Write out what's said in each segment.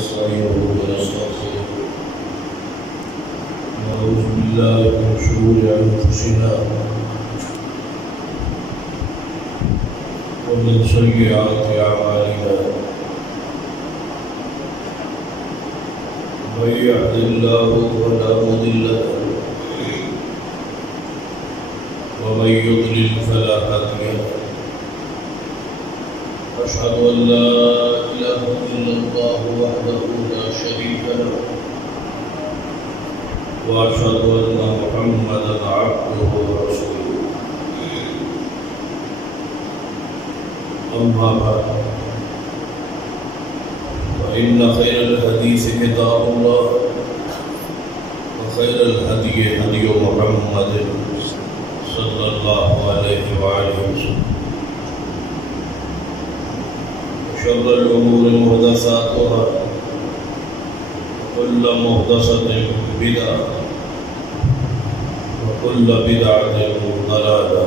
ونستعينه ونستغفره ونعوذ بالله من شرور أنفسنا ومن سيئات أعمالنا من يهد الله فلا مضل له ومن يضلل فلا هادي له أشهد أن لا إله إلا الله وحده لا شريك له وأشهد أن محمدا عبده ورسوله أما بعد فإن خير الحديث كتاب الله وخير الهدي هدي محمد صلى الله عليه وآله وسلم وشر الأمور محدثاتها وكل محدثة بدعة وكل بدعة ضلالة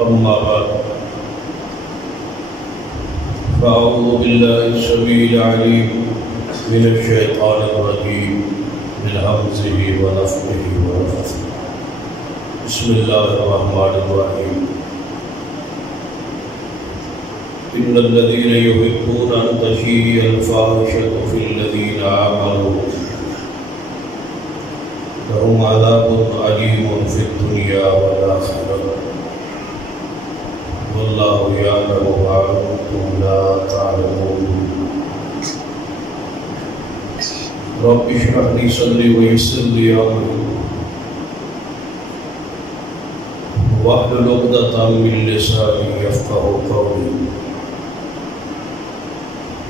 أما بعد فأعوذ بالله السميع العليم من الشيطان الرجيم من همزه ونفخه ونفثه بسم الله الرحمن الرحيم إن الذين يحبون أن تشيع الفاحشة في الذين آمنوا لهم عذاب أليم في الدنيا والآخرة والله يعلم وأنتم لا تعلمون رب اشرح لي صدري ويسر لي أمري واحلل عقدة من لساني يفقهوا قولي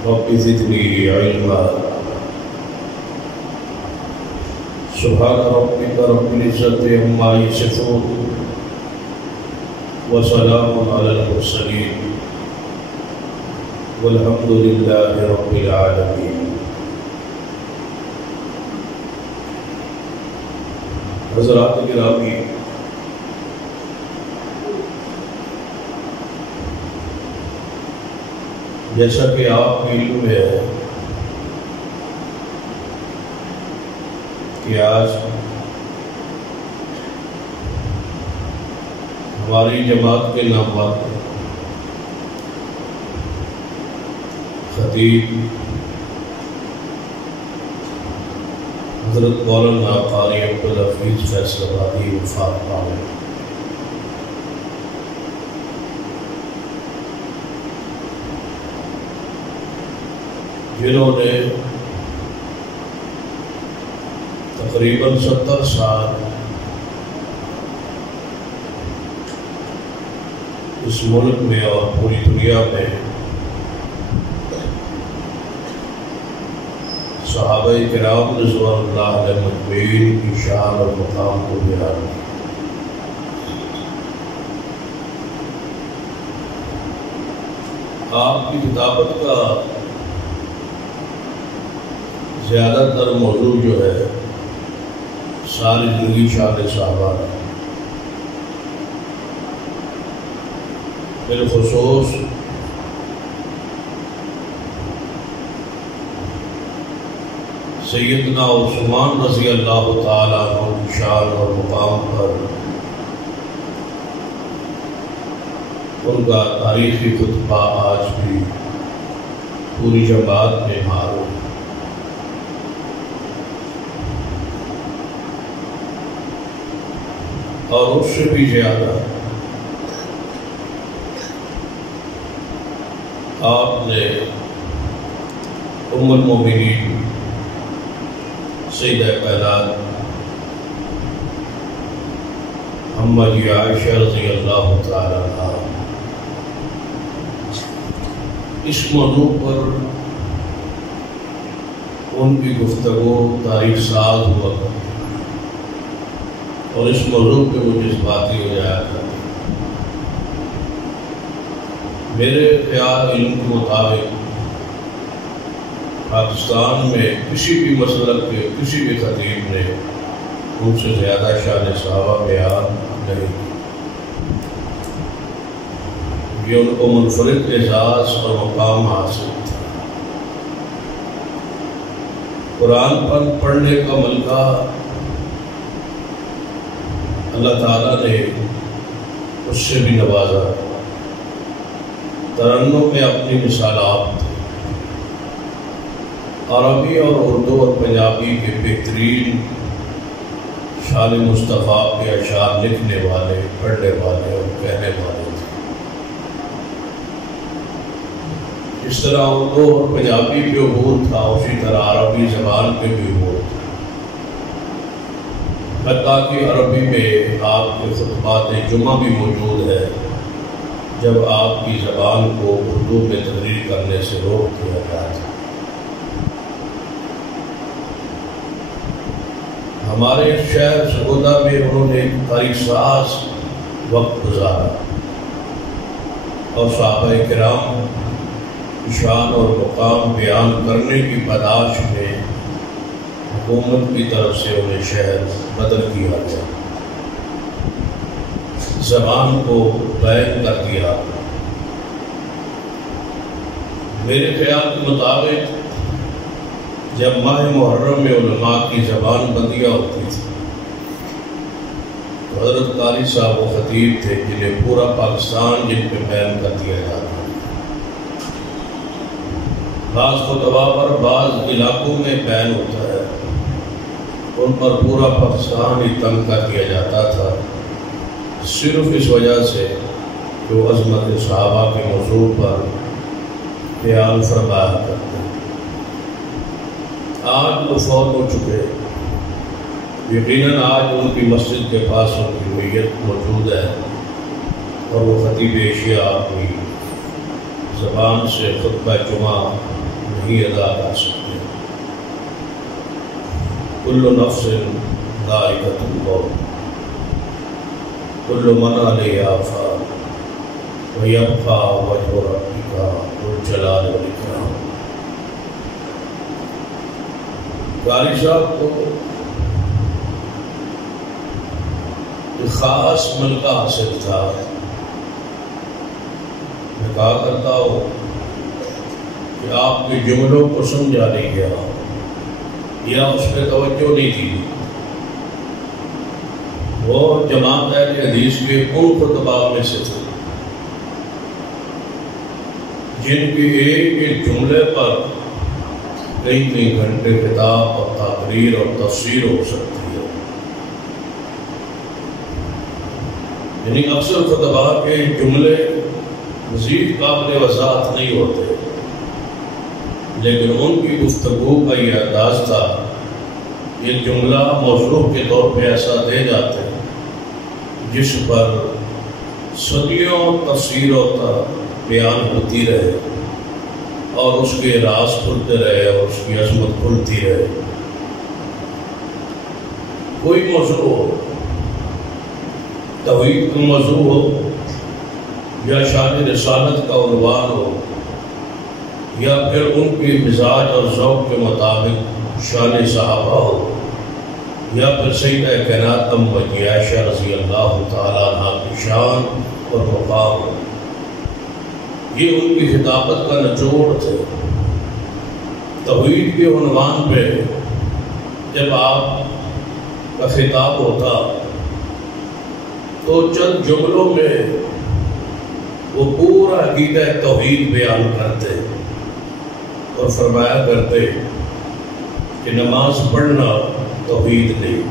رب زدني علما سبحان ربك رب العزة عما يصفون وسلام على المرسلين والحمد لله رب العالمين حضرات گرامی، جیسا کہ آپ کے علم میں ہے کہ آج ہماری جماعت کے نامات خطیب حضرت مولانا قاری عبدالحفیظ فیصل آبادی وفات پا گئے۔ جنہوں نے تقریباً 70 سال اس ملک میں اور پوری دنیا میں صحابہ کرام رضوان اللہ علیہ مجمعین کی شان اور مقام کو بیان کیا۔ آپ کی کتابت کا زیادہ تر موضوع جو ہے ساری زندگی شان صحابہ ہے، بالخصوص سیدنا عثمان رضی اللہ تعالیٰ عنہ کی شان اور مقام پر ان کا تاریخی خطبہ آج بھی پوری جماعت میں معروف ہے۔ اور اس سے بھی زیادہ آپ نے ام المومنین سیدہ کائنات اما جی عائشہ رضی اللہ تعالی عنہ اس موضوع پر ان کی گفتگو تاریخ ساز ہوا کرتی اور اس موضوع پہ وہ جذباتی ہو جایا کرتی۔ میرے خیال علم کے مطابق پاکستان میں کسی بھی مسلک کے کسی بھی خطیب نے ان سے زیادہ شان صحابہ بیان نہیں، یہ ان کو منفرد اعزاز اور مقام حاصل تھا۔ قرآن پڑھنے کا ملکہ اللہ تعالیٰ نے اس سے بھی نوازا، ترنم میں اپنی مثالات تھی، عربی اور اردو اور پنجابی کے بہترین شان مصطفیٰ کے اشعار لکھنے والے، پڑھنے والے اور کہنے والے تھے۔ اس طرح اردو اور پنجابی پہ عبور تھا، اسی طرح عربی زبان پہ بھی عبور تھا، حتیٰ کہ عربی میں آپ کے خطبات جمعہ بھی موجود ہے جب آپ کی زبان کو اردو میں تقریر کرنے سے روک دیا گیا تھا۔ ہمارے شہر سگودا میں انہوں نے تاریخ ساز وقت گزارا اور صحابہ کرام شان اور مقام بیان کرنے کی پاداش میں حکومت کی طرف سے انہیں شہر بدل کیا گیا، زبان کو بیان کر دیا۔ میرے خیال کے مطابق جب ماہ محرم میں علماء کی زبان بندیاں ہوتی تھی تو حضرت قاری صاحب وہ خطیب تھے جنہیں پورا پاکستان جن پہ بیان کر دیا جاتا۔ بعض خطبہ پر بعض علاقوں میں بیان ہوتا ہے، ان پر پورا پاکستان ہی تنگ کر دیا جاتا تھا، صرف اس وجہ سے کہ وہ عظمت صحابہ کے موضوع پر بیان فرمایا کرتے۔ آج وہ فوت ہو چکے، یقیناً آج ان کی مسجد کے پاس ان کی میت موجود ہے اور وہ خطیب ایشیا اپنی زبان سے خطبہ جمعہ نہیں ادا کر سکتے۔ کل نفس ذائقۃ الموت کل من علیہا فان ویبقی وجہ ربک ذو الجلال والاکرام۔ قاری صاحب کو ایک خاص ملکہ حاصل تھا۔ میں کہا کرتا ہوں کہ آپ کے جملوں کو سمجھا نہیں گیا یا اس پہ توجہ نہیں دی۔ وہ جماعت اہل حدیث کے ان خطباء میں سے تھے جن کے ایک ایک جملے پر کئی گھنٹے خطاب اور تقریر اور تفسیر ہو سکتی ہے۔ یعنی اکثر خطباء کے جملے مزید قابل وضاحت نہیں ہوتے، لیکن ان کی گفتگو کا یہ انداز تھا، یہ جملہ موضوع کے طور پہ ایسا دے جاتے جس پر صدیوں تفسیر و بیان ہوتی رہے اور اس کے راز کھلتے رہے اور اس کی عظمت کھلتی رہے۔ کوئی موضوع ہو، توحید کا موضوع ہو یا شان رسالت کا عنوان ہو یا پھر ان کے مزاج اور ذوق کے مطابق شان صحابہ ہو یا پھر سیدہ کائنات ام عائشہ رضی اللہ تعالیٰ عنہ کی شان اور مقام ہو، یہ ان کی خطابت کا نچوڑ تھے۔ توحید کے عنوان پہ جب آپ کا خطاب ہوتا تو چند جملوں میں وہ پورا عقیدہ توحید بیان کرتے اور فرمایا کرتے کہ نماز پڑھنا توحید نہیں۔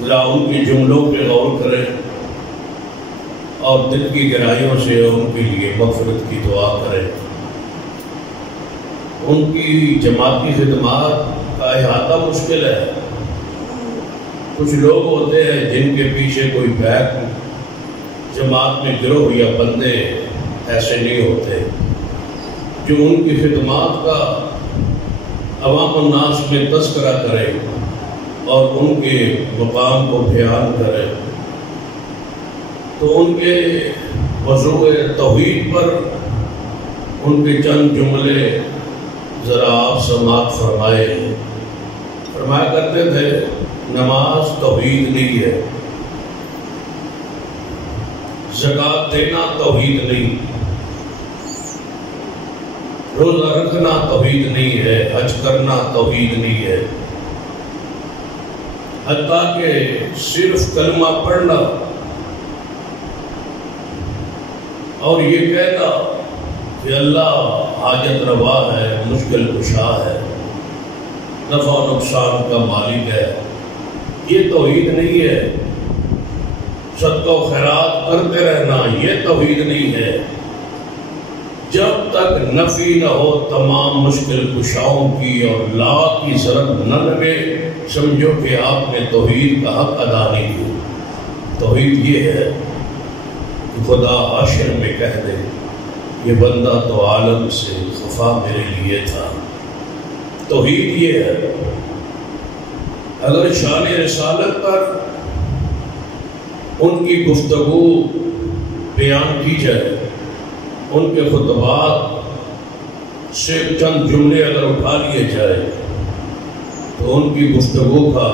ذرا ان کے جملوں پہ غور کریں اور دل کی گہرائیوں سے ان کے لیے مغفرت کی دعا کریں۔ ان کی جماعتی خدمات کا احاطہ مشکل ہے۔ کچھ لوگ ہوتے ہیں جن کے پیچھے کوئی بیک جماعت میں گروہ یا بندے ایسے نہیں ہوتے جو ان کی خدمات کا عوام الناس میں تذکرہ کرے اور ان کے مقام کو بیان کرے۔ تو ان کے موضوع توحید پر ان کے چند جملے ذرا آپ سماعت فرمایا کرتے تھے، نماز توحید نہیں ہے، زکوٰۃ دینا توحید نہیں، روزہ رکھنا توحید نہیں ہے، حج کرنا توحید نہیں ہے، حتیٰ کہ صرف کلمہ پڑھنا اور یہ کہنا کہ اللہ حاجت روا ہے، مشکل کشا ہے، نفع و نقصان کا مالک ہے، یہ توحید نہیں ہے۔ صدقہ و خیرات کرتے رہنا یہ توحید نہیں ہے۔ جب تک نفی نہ ہو تمام مشکل کشاؤں کی اور لا کی ضرورت نہ لگے، سمجھو کہ آپ نے توحید کا حق ادا نہیں کیا۔ توحید یہ ہے کہ خدا حاشر میں کہہ دے یہ بندہ تو عالم سے خفا میرے لیے تھا۔ توحید یہ ہے۔ اگر شان رسالت پر ان کی گفتگو بیان کی جائے، ان کے خطبات سے چند جملے اگر اٹھا لیے جائے تو ان کی گفتگو کا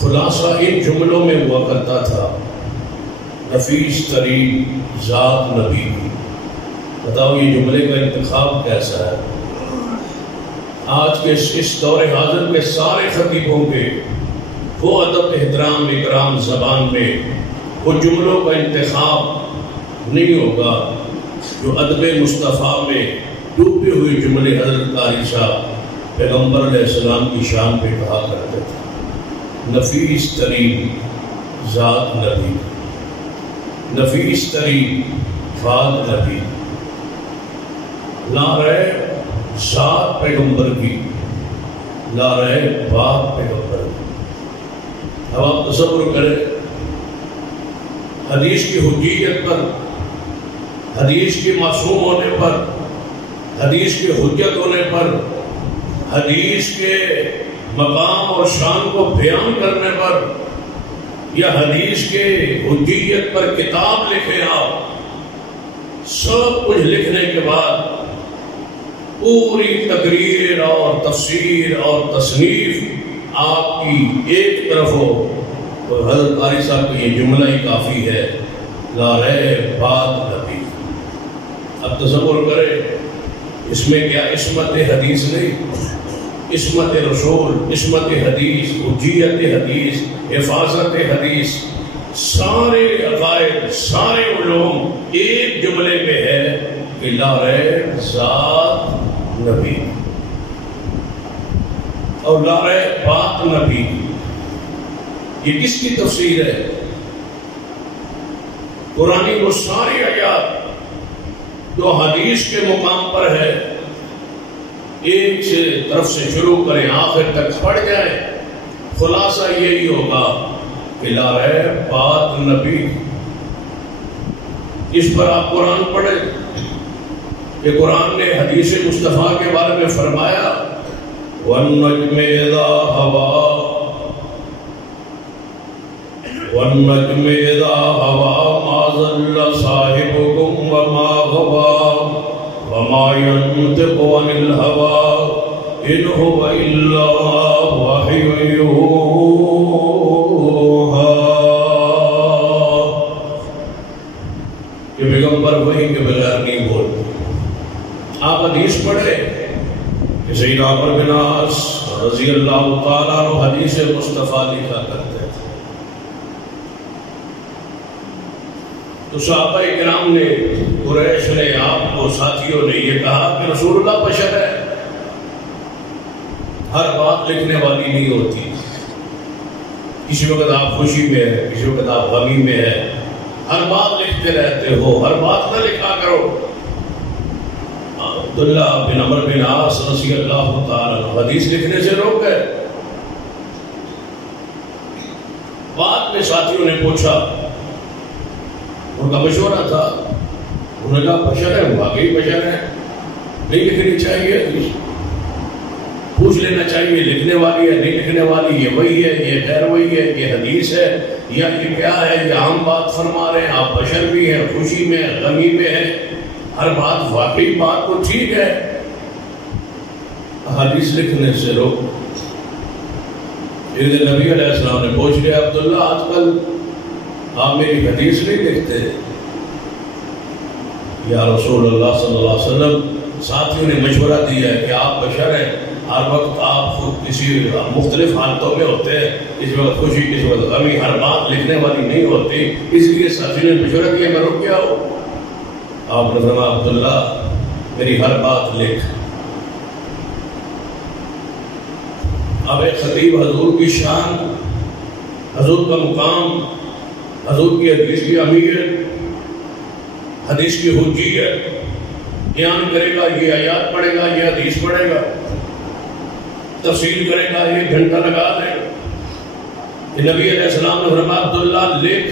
خلاصہ ان جملوں میں ہوا کرتا تھا، نفیس ترین ذات نبی کی۔ بتاؤ یہ جملے کا انتخاب کیسا ہے؟ آج کے اس دور حاضر میں سارے خطیبوں کے وہ ادب احترام اکرام زبان میں وہ جملوں کا انتخاب نہیں ہوگا جو ادب مصطفیٰ میں ڈوبے ہوئے جملے حضرت قاری صاحب پیغمبر علیہ السلام کی شان پہ کہا کرتے تھے۔ نفیس ترین ذات نبی، نفیس ترین فاد نبی، لا رہے ذات پیغمبر کی، لا رہے بات پیغمبر کی۔ اب آپ تصور کریں حدیث کی حجیت پر، حدیث کے معصوم ہونے پر، حدیث کے حجت ہونے پر، حدیث کے مقام اور شان کو بیان کرنے پر، یا حدیث کے حجیت پر کتاب لکھیں آپ، سب کچھ لکھنے کے بعد پوری تقریر اور تفسیر اور تصنیف آپ کی ایک طرف ہو تو حضرت قاری صاحب کا یہ جملہ ہی کافی ہے، لا رہے بات نبی۔ اب تصور کرے اس میں کیا عصمت حدیث نہیں، عصمت رسول، عصمت حدیث، حجیت حدیث، حفاظت حدیث، سارے عقائد، سارے علوم ایک جملے میں ہے کہ لا رہے ذات نبی اور لا رہے بات نبی۔ یہ کس کی تفسیر ہے؟ قرآن وہ ساری آیات جو حدیث کے مقام پر ہے، ایک سے طرف سے شروع کریں آخر تک پڑھ جائیں، خلاصہ یہی ہوگا کہ لا رہے بات نبی۔ اس پر آپ قرآن پڑھیں کہ قرآن نے حدیث مصطفیٰ کے بارے میں فرمایا وَالنَّجْمِ إِذَا هَوَىٰ وَالنَّجْمِ إِذَا هَوَىٰ مَا ضَلَّ صَاحِبُكُمْ وَمَا غَوَىٰ وَمَا يَنطِقُ عَنِ الْهَوَىٰ إِنْ هُوَ إِلَّا وَحْيٌ يُوحَىٰ۔ کہ پیغمبر وحی کے بغیر نہیں بولتے۔ آپ حدیث پڑھیں کہ سیدنا عمر بن عاص رضی اللہ تعالیٰ عنہ حدیث مصطفیٰ لکھا کرتے تھے، تو صحابہ کرام نے، قریش نے، آپ کو ساتھیوں نے یہ کہا کہ رسول اللہ بشر ہے، ہر بات لکھنے والی نہیں ہوتی، کسی وقت آپ خوشی میں ہے، کسی وقت آپ غمی میں ہے، ہر بات لکھتے رہتے ہو، ہر بات نہ لکھا کرو۔ عبداللہ بن عمر بن عاص رضی اللہ تعالیٰ حدیث لکھنے سے روک گئے۔ بعد میں ساتھیوں نے پوچھا، ان کا مشورہ تھا، انہوں نے کہا بشر ہے، واقعی بشر ہے، نہیں لکھنی چاہیے، پوچھ لینا چاہیے لکھنے والی ہے نہیں لکھنے والی، یہ وہی ہے، یہ غیر وہی ہے، یہ حدیث ہے یا یہ کیا ہے، یہ عام بات فرما رہے ہیں، آپ بشر بھی ہیں، خوشی میں غمی میں ہیں، ہر بات واقعی بات تو ٹھیک ہے، حدیث لکھنے سے روک۔ ایک دن نبی علیہ السلام نے پوچھ لیا، عبداللہ آج کل آپ میری حدیث نہیں لکھتے، یا رسول اللہ صلی اللہ علیہ وسلم، ساتھیوں نے مشورہ دیا ہے کہ آپ بشر ہیں، ہر وقت آپ خود کسی مختلف حالتوں میں ہوتے ہیں، کسی وقت خوشی کسی وقت غمی، ہر بات لکھنے والی نہیں ہوتی، اس لیے ساتھیوں نے مشورہ کیا میں رک گیا ہوں۔ آپ نے فرمایا عبداللہ میری ہر بات لکھ۔ اب ایک خطیب حضور کی شان، حضور کا مقام، حضور کی حدیث کی اہمیت، حدیث کی حجیت بیان کرے گا، یہ آیات پڑھے گا، یہ حدیث پڑھے گا، تفصیل کرے گا، یہ گھنٹہ لگا دے گا۔ نبی علیہ السلام نے فرمایا عبداللہ لکھ،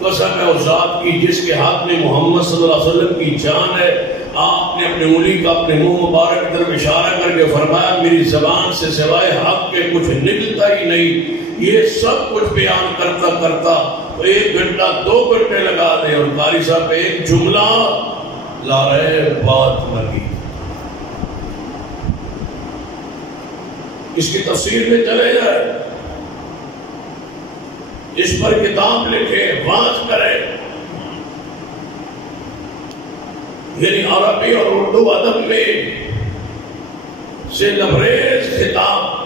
قسم ہے اس ذات کی جس کے ہاتھ میں محمد صلی اللہ علیہ وسلم کی جان ہے، آپ نے اپنی انگلی کا اپنے منہ مبارک کی طرف اشارہ کر کے فرمایا میری زبان سے سوائے حق کے کچھ نکلتا ہی نہیں، یہ سب کچھ بیان کرتا کرتا 1 گھنٹہ 2 گھنٹے لگا دے اور قاری صاحب پہ ایک جملہ لا رہے بات لگی۔ اس کی تفسیر میں چلے جائے، اس پر کتاب لکھے، واضح کرے، یعنی عربی اور اردو ادب میں سے لبریز خطاب،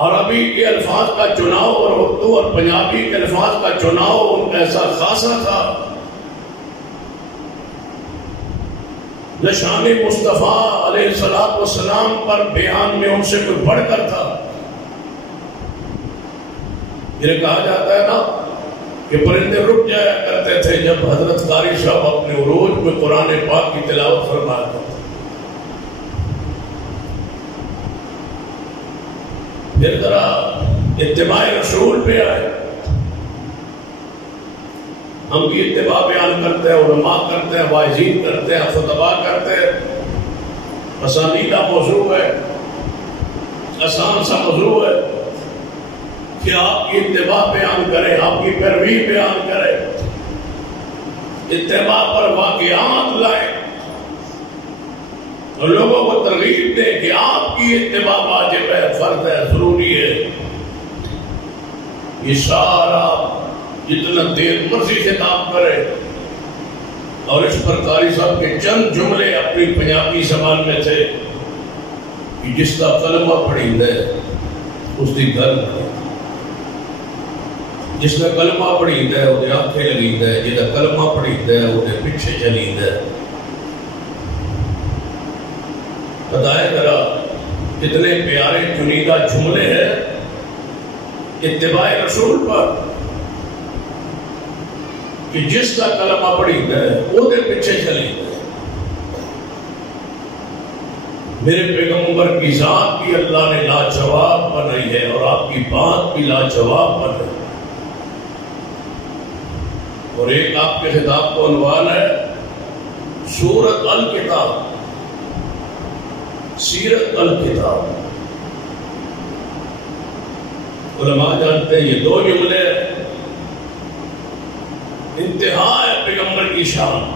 عربی کے الفاظ کا چناؤ اور اردو اور پنجابی کے الفاظ کا چناؤ ایسا خاصا تھا، نشان مصطفیٰ علیہ السلام پر بیان میں ان سے کوئی بڑھ کر تھا۔ یہ کہا جاتا ہے نا کہ پرندے رک جایا کرتے تھے جب حضرت قاری صاحب اپنے عروج میں قرآن پاک کی تلاوت فرمایا کرتے تھے۔ پھر ذرا اتباع رسول پہ آئے، ہم بھی اتباع بیان کرتے ہیں، علماء کرتے ہیں، واعظین کرتے ہیں، خطباء کرتے ہیں، پسندیدہ موضوع ہے، آسان سا موضوع ہے کہ آپ کی اتباع بیان کریں، آپ کی پیروی بیان کریں، اتباع پر واقعات لائیں اور لوگوں کو ترغیب دیں کہ آپ کی اتباع واجب ہے، فرض ہے، ضروری ہے۔ یہ سارا جتنا دیر مرضی خطاب کرے، اور اس پر قاری صاحب کے چند جملے اپنی پنجابی زبان میں تھے کہ جس کا کلمہ پڑھی ہے اس کی گل پڑھی، جس کا کلمہ پڑھی ہے وہ آنکھیں لگی ہے، جس کا کلمہ پڑھی ہے وہ پیچھے چلی ہے۔ بتائے ذرا کتنے پیارے چنیدہ جملے ہیں اتباع رسول پر کہ جس کا کلمہ پڑھی ہے وہ پیچھے چلی ہے۔ میرے پیغمبر کی ذات بھی اللہ نے لاجواب بنائی ہے اور آپ کی بات بھی لاجواب بنائی ہے۔ اور ایک آپ کے خطاب کو عنوان ہے سورت الکتاب، سیرت الکتاب۔ علماء جانتے ہیں یہ 2 جملے انتہا ہے پیغمبر کی شان۔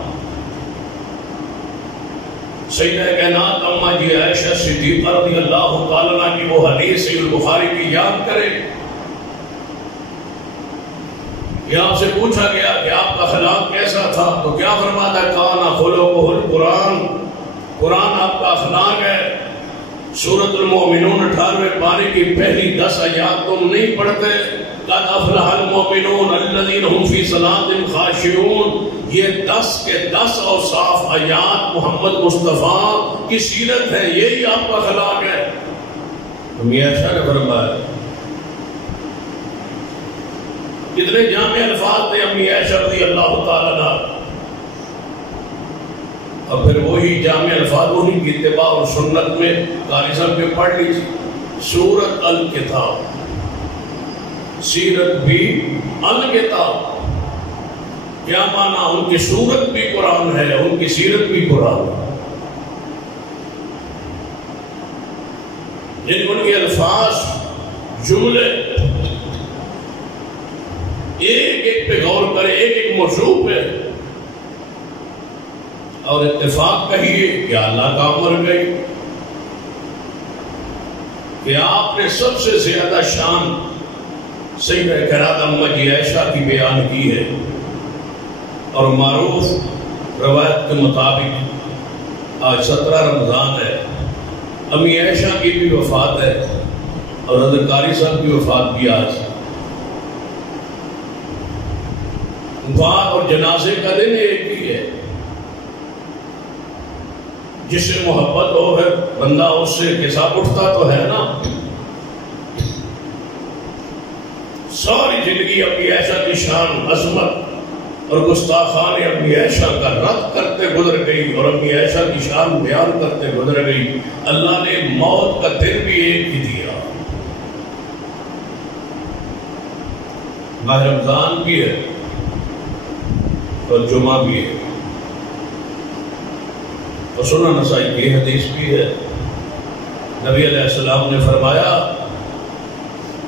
سیدہ کائنات اماں جی عائشہ صدیقہ رضی اللہ تعالیٰ عنہ کی وہ حدیث صحیح البخاری کی یاد کریں کہ آپ سے پوچھا گیا کہ آپ کا اخلاق کیسا تھا، تو کیا فرماتا ہے کانا خلقہ القرآن، قرآن آپ کا اخلاق ہے۔ سورۃ المؤمنون 18ویں پارے کی پہلی 10 آیات تم نہیں پڑھتے؟ قد افلح المؤمنون الذین هم فی صلاتهم خاشعون، یہ 10 کے 10 اوصاف آیات محمد مصطفیٰ کی سیرت ہے، یہی آپ کا اخلاق ہے۔ میاں شاہ نے فرمایا کتنے جامع الفاظ تھے امی عائشہ رضی اللہ تعالیٰ عنہ، اور پھر وہی جامع الفاظ انہی کی اتباع اور سنت میں قاری صاحب کے پڑھ لیجیے۔ سورت الکتاب، سیرت بھی الکتاب، کیا معنی؟ ان کی سورت بھی قرآن ہے، ان کی سیرت بھی قرآن ہے، یعنی ان کے الفاظ، جملے ایک ایک پہ غور کرے، ایک ایک موضوع پہ، اور اتفاق کہیے کہ اللہ کا امر گئی کہ آپ نے سب سے زیادہ شان سیدہ کائنات اماں جی عائشہ کی بیان کی ہے اور معروف روایت کے مطابق آج 17 رمضان ہے، امی عائشہ کی بھی وفات ہے اور حضرت قاری صاحب کی وفات بھی آج۔ وفات اور جنازے کا دن ایک ہی ہے، جس سے محبت ہو ہے بندہ اس سے کیسا اٹھتا تو ہے نا۔ ساری زندگی اپنی عائشہ کی شان، عظمت اور گستاخان اپنی عائشہ کا رد کرتے گزر گئی اور اپنی عائشہ کی شان بیان کرتے گزر گئی۔ اللہ نے موت کا دن بھی ایک ہی دیا، ماہ رمضان بھی ہے اور جمعہ بھی ہے، اور سنن نسائی کی حدیث بھی ہے۔ نبی علیہ السلام نے فرمایا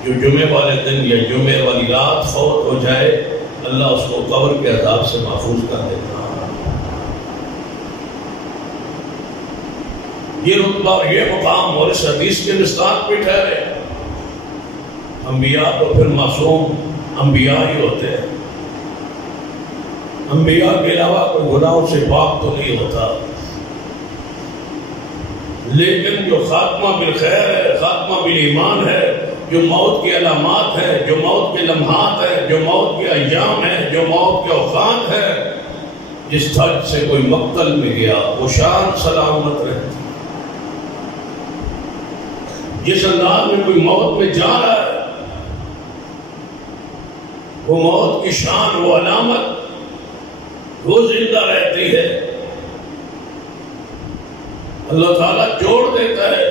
جو جمعے والے دن یا جمعے والی رات فوت ہو جائے اللہ اس کو قبر کے عذاب سے محفوظ کر دیتا۔ یہ رتبہ اور یہ مقام اور اس حدیث کے مصداق بھی ٹھہرے۔ انبیاء تو پھر معصوم انبیاء ہی ہوتے ہیں، انبیاء کے علاوہ کوئی گناہوں سے پاک تو نہیں ہوتا، لیکن جو خاتمہ بالخیر ہے، خاتمہ بالایمان ہے، جو موت کی علامات ہے، جو موت کے لمحات ہے، جو موت کے ایام ہے، جو موت کے اوقات ہے، جس تھج سے کوئی مقتل میں گیا وہ شان سلامت رہتی، جس انداز میں کوئی موت میں جا رہا ہے وہ موت کی شان، وہ علامت وہ زندہ رہتی ہے۔ اللہ تعالیٰ جوڑ دیتا ہے۔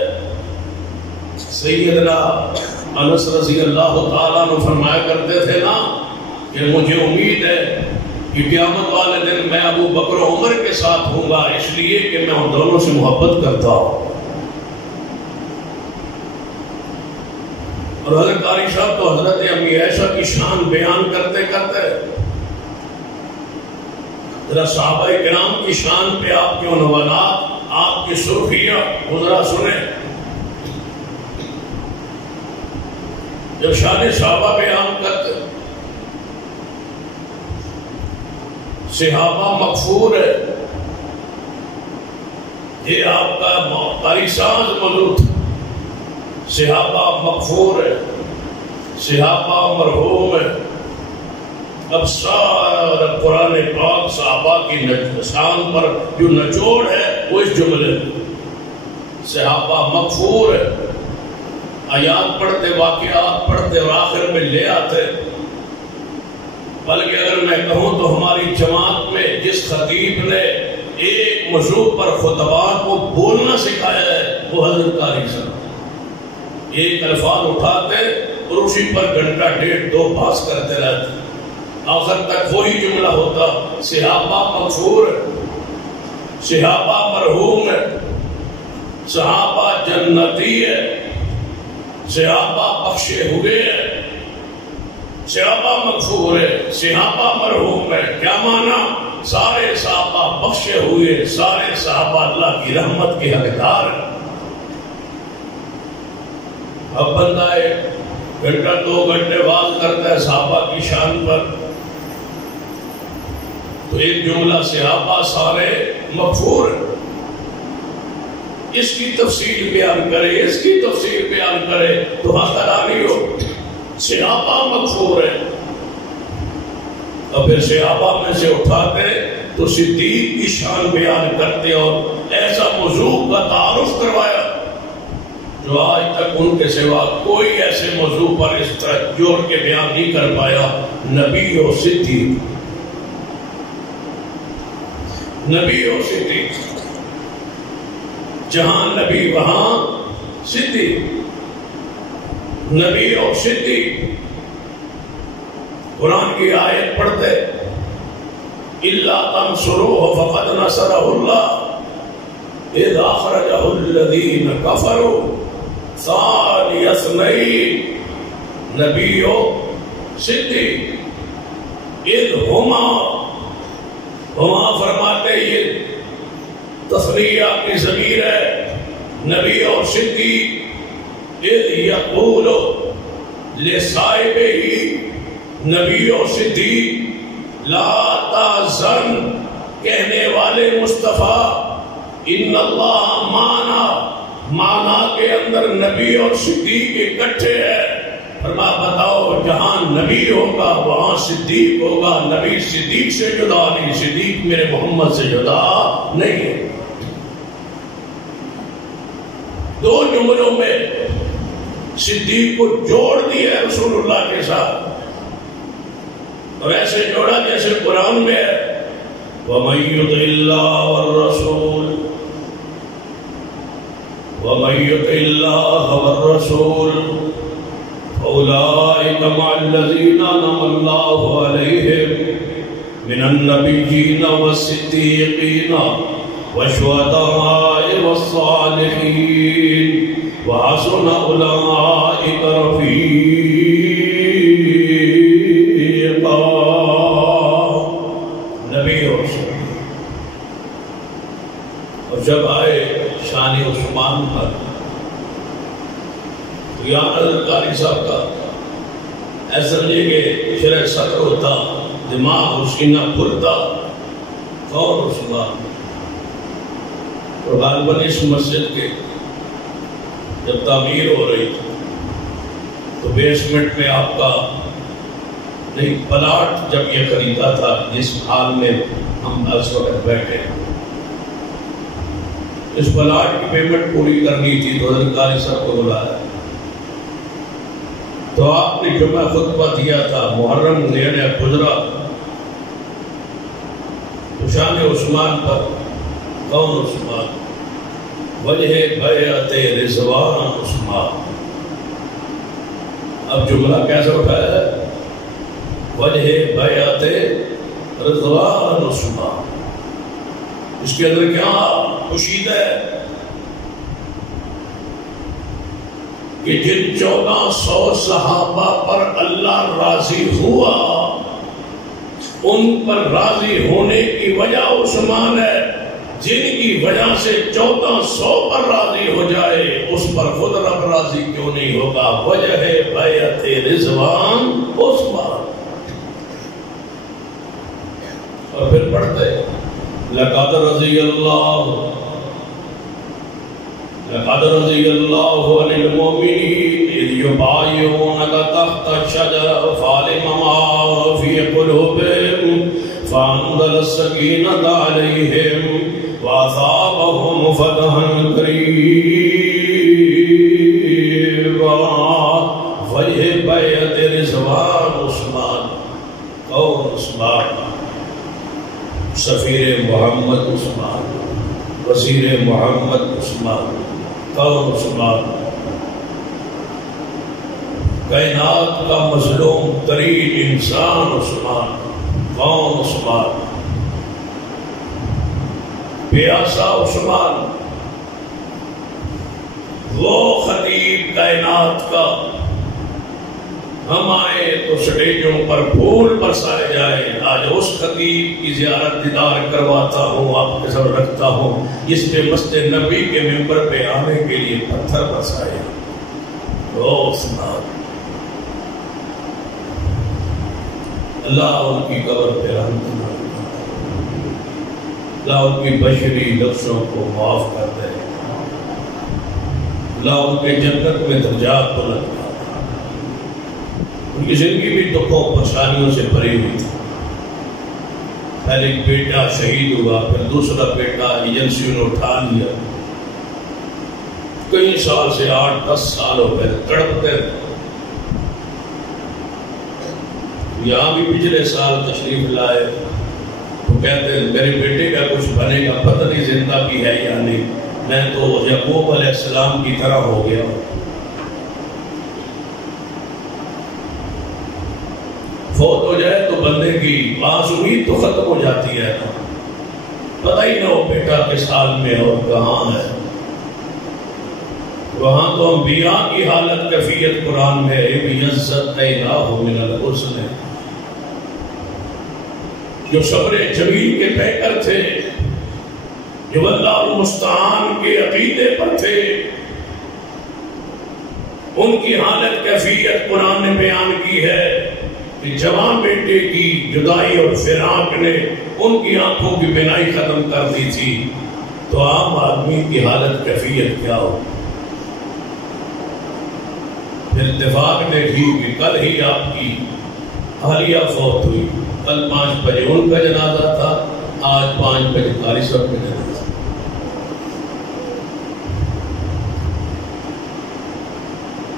سیدنا انس رضی اللہ تعالیٰ نے فرمایا کرتے تھے نا کہ مجھے امید ہے کہ قیامت والے دن میں ابو بکر و عمر کے ساتھ ہوں گا، اس لیے کہ میں ان دونوں سے محبت کرتا ہوں۔ اور حضرت قاری صاحب تو حضرت امی عائشہ کی شان بیان کرتے کرتے ذرا صحابہ کرام کی شان پہ آپ کے عنوانات، آپ کی سرخیاں ذرا سنیں۔ جب شان صحابہ بیان کرتے صحابہ مغفور ہے، یہ آپ کا قاری ساز موجود، صحابہ مغفور ہے، صحابہ مرحوم ہے۔ اب سارا قرآن پاک صحابہ کی شان پر جو نچوڑ ہے وہ اس جملے صحابہ مغفور ہے۔ آیات پڑھتے، واقعات پڑھتے اور آخر میں لے آتے۔ بلکہ اگر میں کہوں تو ہماری جماعت میں جس خطیب نے ایک موضوع پر خطبات کو بولنا سکھایا ہے وہ حضرت قاری صاحب، ایک الفاظ اٹھاتے اور اسی پر گھنٹہ ڈیڑھ دو بحث کرتے رہتے، آخر تک وہی جملہ ہوتا، صحابہ مغفور ہے، صحابہ مرحوم ہے، صحابہ جنتی ہے، صحابہ بخشے ہوئے ہیں، صحابہ مغفور ہے، صحابہ مرحوم ہے۔ کیا معنی؟ سارے صحابہ بخشے ہوئے، سارے صحابہ اللہ کی رحمت کے حقدار ہیں۔ اب بندہ ایک گھنٹہ دو گھنٹے واز کرتا ہے صحابہ کی شان پر، تو ایک جملہ صحابہ سارے مغفور ہیں، اس کی تفصیل بیان کرے، اس کی تفصیل بیان کرے تو حقداری ہو۔ صحابہ مغفور ہے، اور پھر صحابہ میں سے اٹھاتے تو صدیق کی شان بیان کرتے اور ایسا موضوع کا تعارف کروایا جو آج تک ان کے سوا کوئی ایسے موضوع پر اس طرح جوڑ کے بیان نہیں کر پایا۔ نبی و صدیق، نبی و صدیق، جہاں نبی وہاں صدیق، نبی اور صدیق۔ قرآن کی آیت پڑھتے إِلَّا تَنْصُرُوهُ فَقَدْ نَصَرَهُ اللَّهُ إِذْ أَخْرَجَهُ الَّذِينَ كَفَرُوا ثَانِيَ اثْنَيْنِ، نبی و صدیق، إِذْ ہما فرماتے یہ تثنیہ کی ضمیر ہے، نبی اور صدیق، اذ یقول لصاحبہ، نبی اور صدیق لا تحزن کہنے والے مصطفیٰ ان اللہ مانا کے اندر نبی اور صدیق اکٹھے ہیں. فرما بتاؤ جہاں نبی ہوگا وہاں صدیق ہوگا. نبی صدیق سے جدا نہیں, صدیق میرے محمد سے جدا نہیں ہے. دو جملوں میں صدیق کو جوڑ دیا رسول اللہ کے ساتھ, اور ایسے جوڑا جیسے قرآن میں ہے وَمَن يُطِعِ اللَّهَ وَالرَّسُولَ وَمَن يُطِعِ اللَّهَ وَالرَّسُولَ فَأُولَٰئِكَ مَعَ الَّذِينَ أَنْعَمَ اللَّهُ عَلَيْهِمْ مِنَ النَّبِيِّينَ وَالصِّدِّيقِينَ وَالشُّهَدَاءِ وَالصَّالِحِينَ وَحَسُنَ أُولَٰئِكَ رَفِيقًا. نبی اور جب آئے شان عثمان پر, یہاں حضرت قاری صاحب کا ایسا سمجھے کہ شرح صدر ہوتا, دماغ سینہ پھرتا. کون عثمان؟ اور غالباً اس مسجد کے جب تعمیر ہو رہی تھی تو بیسمنٹ میں آپ کا نہیں پلاٹ جب یہ خریدا تھا جس حال میں ہم اس وقت بیٹھے, اس پلاٹ کی پیمنٹ پوری کرنی تھی تو حضرت قاری صاحب کو بلایا. تو آپ نے جمعہ خطبہ دیا تھا محرم نیا گزرا, تو شان عثمان پر. کون عثمان؟ وجہ بیعت رضوان عثمان. اب جملہ کیسا اٹھایا ہے؟ وجہ بیعت رضوان عثمان. اس کے اندر کیا پوشیدہ ہے کہ جن 1400 صحابہ پر اللہ راضی ہوا, ان پر راضی ہونے کی وجہ عثمان ہے. جن کی وجہ سے 1400 پر راضی ہو جائے اس پر خود رب راضی کیوں نہیں ہوگا؟ وجہ ہے بیعت رضوان عثمان. اور پھر پڑھتے لقد رضی اللہ عن المؤمنین اذ یبایعونک تحت الشجرۃ فعلم ما فی قلوبہم فانزل السکینۃ علیہم وَأَصَابَهُمْ فَتْحًا قَرِيبًا. وجہ بیعت رضوان عثمان. کون عثمان؟ سفیر محمد عثمان, وزیر محمد عثمان. کون عثمان؟ کائنات کا مظلوم ترین انسان عثمان. کون عثمان؟ پیاسا عثمان, وہ خطیب کائنات کا. ہم آئے تو سٹیجوں پر پھول برسائے جائیں. آج اس خطیب کی زیارت دیدار کرواتا ہوں, آپ کے ساتھ رکھتا ہوں, جس پہ مسجد نبی کے ممبر پہ آنے کے لیے پتھر برسائے. وہ عثمان, اللہ ان کی قبر پہ رحمت کرے, اللہ ان کی بشری لفظوں کو معاف کر دے, اللہ ان کے جنت میں درجات بلند کر. ان کی زندگی بھی دکھوں پریشانیوں سے بھری ہوئی تھی. پہلے ایک بیٹا شہید ہوا, پھر دوسرا بیٹا ایجنسیوں نے اٹھا لیا. کئی سال سے 8-10 سال ہو گئے تڑپتے. یہاں بھی پچھلے سال تشریف لائے تو کہتے ہیں میرے بیٹے کا کچھ بنے گا, پتہ نہیں زندہ بھی ہے یا نہیں. میں تو یعقوب علیہ السلام کی طرح ہو گیا. فوت ہو جائے تو بندے کی آس امید تو ختم ہو جاتی ہے, پتہ ہی نہ ہو بیٹا کس حال میں اور کہاں ہے. وہاں تو انبیاء کی حالت کیفیت قرآن میں ہے عزت الہ من الحسن, جو صبر جمیل کے پیکر تھے, جو اللہ المستعان کے عقیدے پر تھے, ان کی حالت کیفیت قرآن نے بیان کی ہے کہ کہ جوان بیٹے کی جدائی اور فراق نے ان کی آنکھوں کی بینائی ختم کر دی تھی، تو عام آدمی کی حالت کیفیت کیا ہو؟ پھر اتفاق نے کی کہ کل ہی آپ کی اہلیہ فوت ہوئی، کل 5 بجے ان کا جنازہ تھا، آج 5:45 کا جنازہ۔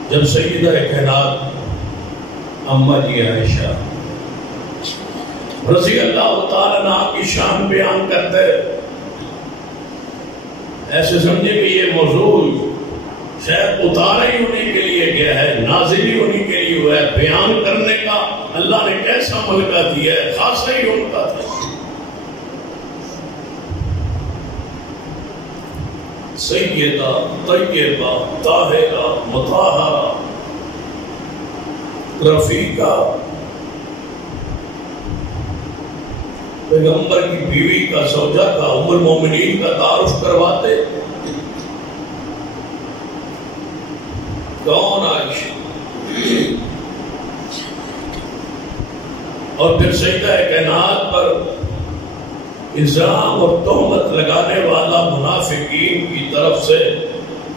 جب سیدہ کائنات اماں جی عائشہ رضی اللہ تعالیٰ عنہ کی شان بیان کرتے، ایسے سمجھے کہ یہ موضوع شاید اتارا ہی ہونے کے لیے گیا ہے، نازل ہی ہونے کے لیے ہوا ہے، بیان کرنے کا اللہ نے کیسا ملکہ دیا ہے، خاصا ہی ان کا تھا۔ سیدہ طیبہ طاہرہ مطہرہ رفیقہ، پیغمبر کی بیوی کا، زوجہ کا، ام المومنین کا تعارف کرواتے۔ کون عائشہ؟ اور پھر سیدہ کائنات پر الزام اور تہمت لگانے والا منافقین کی طرف سے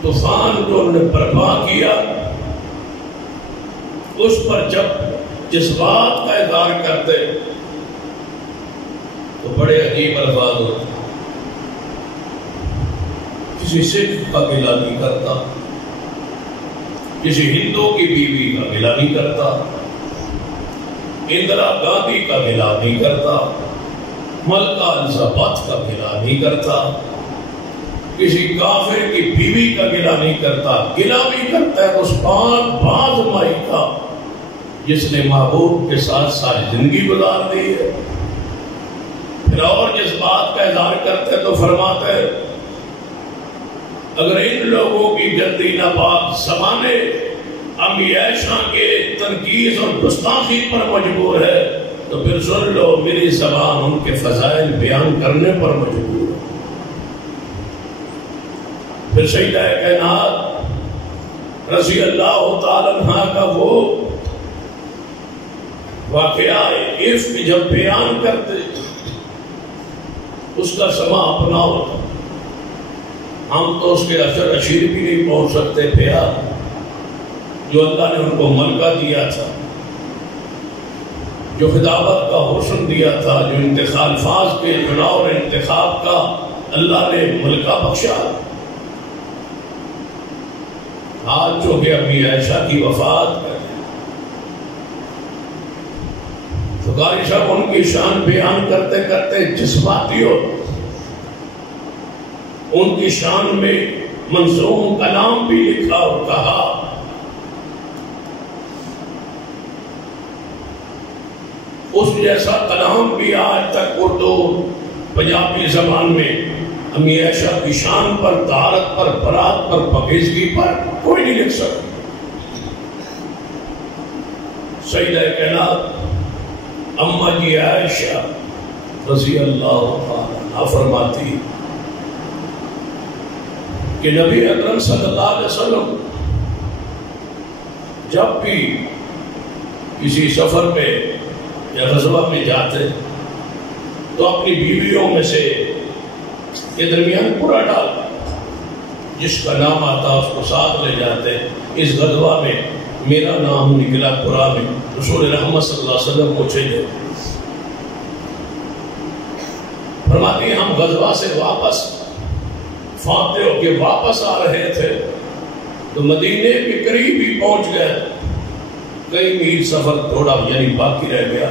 طوفان جو انہوں نے برپا کیا، اس پر جب جذبات کا اظہار کرتے تو بڑے عجیب الفاظ ہوتے، کسی سکھ کا گلہ نہیں کرتا، کسی ہندو کی بیوی کا گلہ نہیں کرتا، اندرا گاندھی کا گلہ نہیں کرتا، ملکہ الزبتھ کا گلہ نہیں کرتا، کسی کافر کی بیوی کا گلہ نہیں کرتا، گلہ بھی کرتا ہے اس پاک باز مائی کا جس نے محبوب کے ساتھ ساری زندگی گزار دی ہے۔ پھر اور جس بات کا اظہار کرتے تو فرماتے ہیں اگر ان لوگوں کی گندی ناپاک زبانیں امی عائشہ کے تنقید اور گستاخی پر مجبور ہے تو پھر سن لو میری زبان ان کے فضائل بیان کرنے پر مجبور ہے۔ پھر سیدہ کائنات رضی اللہ تعالیٰ عنہ کا وہ واقعہ عشق جب بیان کرتے اس کا سما اپنا ہوتا، ہم تو اس کے اثر اشیر بھی نہیں پہنچ سکتے پیا جو اللہ نے ان کو ملکہ دیا تھا، جو خطابت کا حسن دیا تھا، جو انتخاب کے چناؤ اور انتخاب کا اللہ نے ملکہ بخشا۔ آج جو کہ امی عائشہ کی وفات ہے تو قاری صاحب ان کی شان بیان کرتے کرتے جذباتی ہو، ان کی شان میں منظوم کلام بھی لکھا اور کہا اس جیسا کلام بھی آج تک اردو پنجابی زبان میں امی عائشہ کی شان پر، طہارت پر، برات پر، پاکیزگی پر کوئی نہیں لکھ سکتا۔ سیدہ کائنات اماں جی عائشہ رضی اللہ عنہا فرماتی کہ نبی اکرم صلی اللہ علیہ وسلم جب بھی کسی سفر میں یا غزوہ میں جاتے تو اپنی بیویوں میں سے کے درمیان پورا ڈال جس کا نام آتا اس کو ساتھ لے جاتے۔ اس غزوہ میں میرا نام نکلا قرآن میں، رسول رحمت صلی اللہ علیہ وسلم مجھے دے۔ فرماتی ہیں ہم غزوہ سے واپس فاتح ہو کے واپس آ رہے تھے تو مدینے کے قریب ہی پہنچ گئے، کئی میل سفر تھوڑا یعنی باقی رہ گیا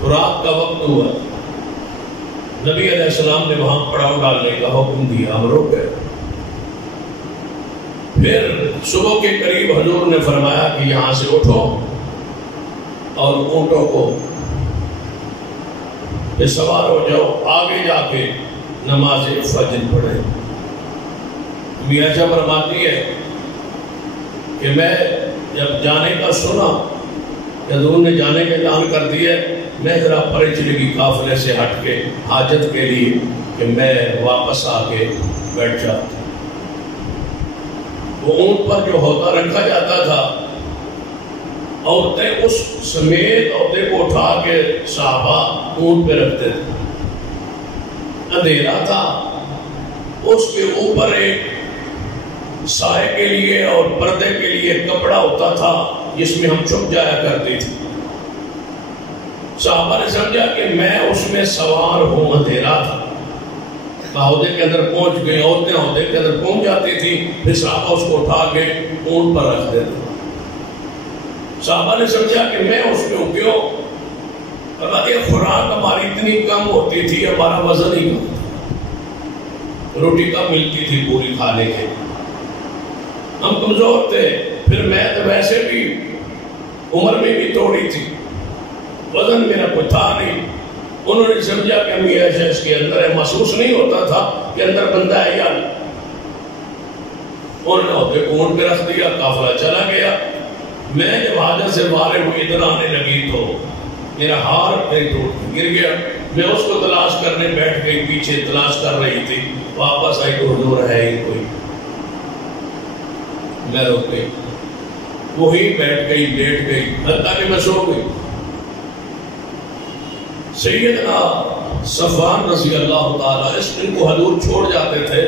تو رات کا وقت ہوا، نبی علیہ السلام نے وہاں پڑاؤ ڈالنے کا حکم دیا، ہم رک گئے۔ پھر صبح کے قریب حضور نے فرمایا کہ یہاں سے اٹھو اور اونٹوں کو پہ سوار ہو جاؤ، آگے جا کے نماز فجر پڑھے۔ میاں عائشہ فرماتی ہے کہ میں جب جانے کا سنا کہ حضور نے جانے کا اعلان کر دیا، میں ذرا پرے چلی گئی قافلے سے ہٹ کے حاجت کے لیے کہ میں واپس آ کے بیٹھ جاتا۔ وہ اونٹ پر جو ہوتا رکھا جاتا تھا عورتیں اس سمیت عورتیں کو اٹھا کے صحابہ اونٹ پہ رکھتے تھے. اندھیرا تھا، اس کے اوپر ایک سائے کے لیے اور پردے کے لیے کپڑا ہوتا تھا جس میں ہم چھپ جایا کرتی تھی. صحابہ نے سمجھا کہ میں اس میں سوار ہوں. اندھیرا تھا، عہدے کے اندر پہنچ گئی، عورتیں عہدے کے اندر پہنچ جاتی تھی، پھر صحابہ اس کو اٹھا کے اونٹ پر رکھ دیتے. صحابہ نے سمجھا کہ میں اس میں ہوں. کیوں؟ یہ خوراک ہماری اتنی کم ہوتی تھی، ہمارا وزن ہی کم تھا، روٹی کم ملتی تھی پوری کھانے کے، ہم کمزور تھے. پھر میں تو ویسے بھی عمر میں بھی توڑی تھی، وزن میرا کوئی تھا نہیں. انہوں نے سمجھا کہ امی عائشہ اس کے اندر ہے. محسوس نہیں ہوتا تھا کہ اندر بندہ ہے یا نہیں. انہوں نے عہدے کو اونٹ پہ رکھ دیا، قافلہ چلا گیا. میں جب حاجت سے باہر ہوئی ادھر آنے لگی تو میرا ہار کہیں ٹوٹ گر گیا. میں اس کو تلاش کرنے بیٹھ گئی، پیچھے تلاش کر رہی تھی. واپس آئی تو حضور ہے ہی کوئی. میں رک گئی، وہی بیٹھ گئی، لیٹ گئی، حتیٰ کہ میں سو گئی. سیدنا صفوان رضی اللہ تعالیٰ اس ان کو حضور چھوڑ جاتے تھے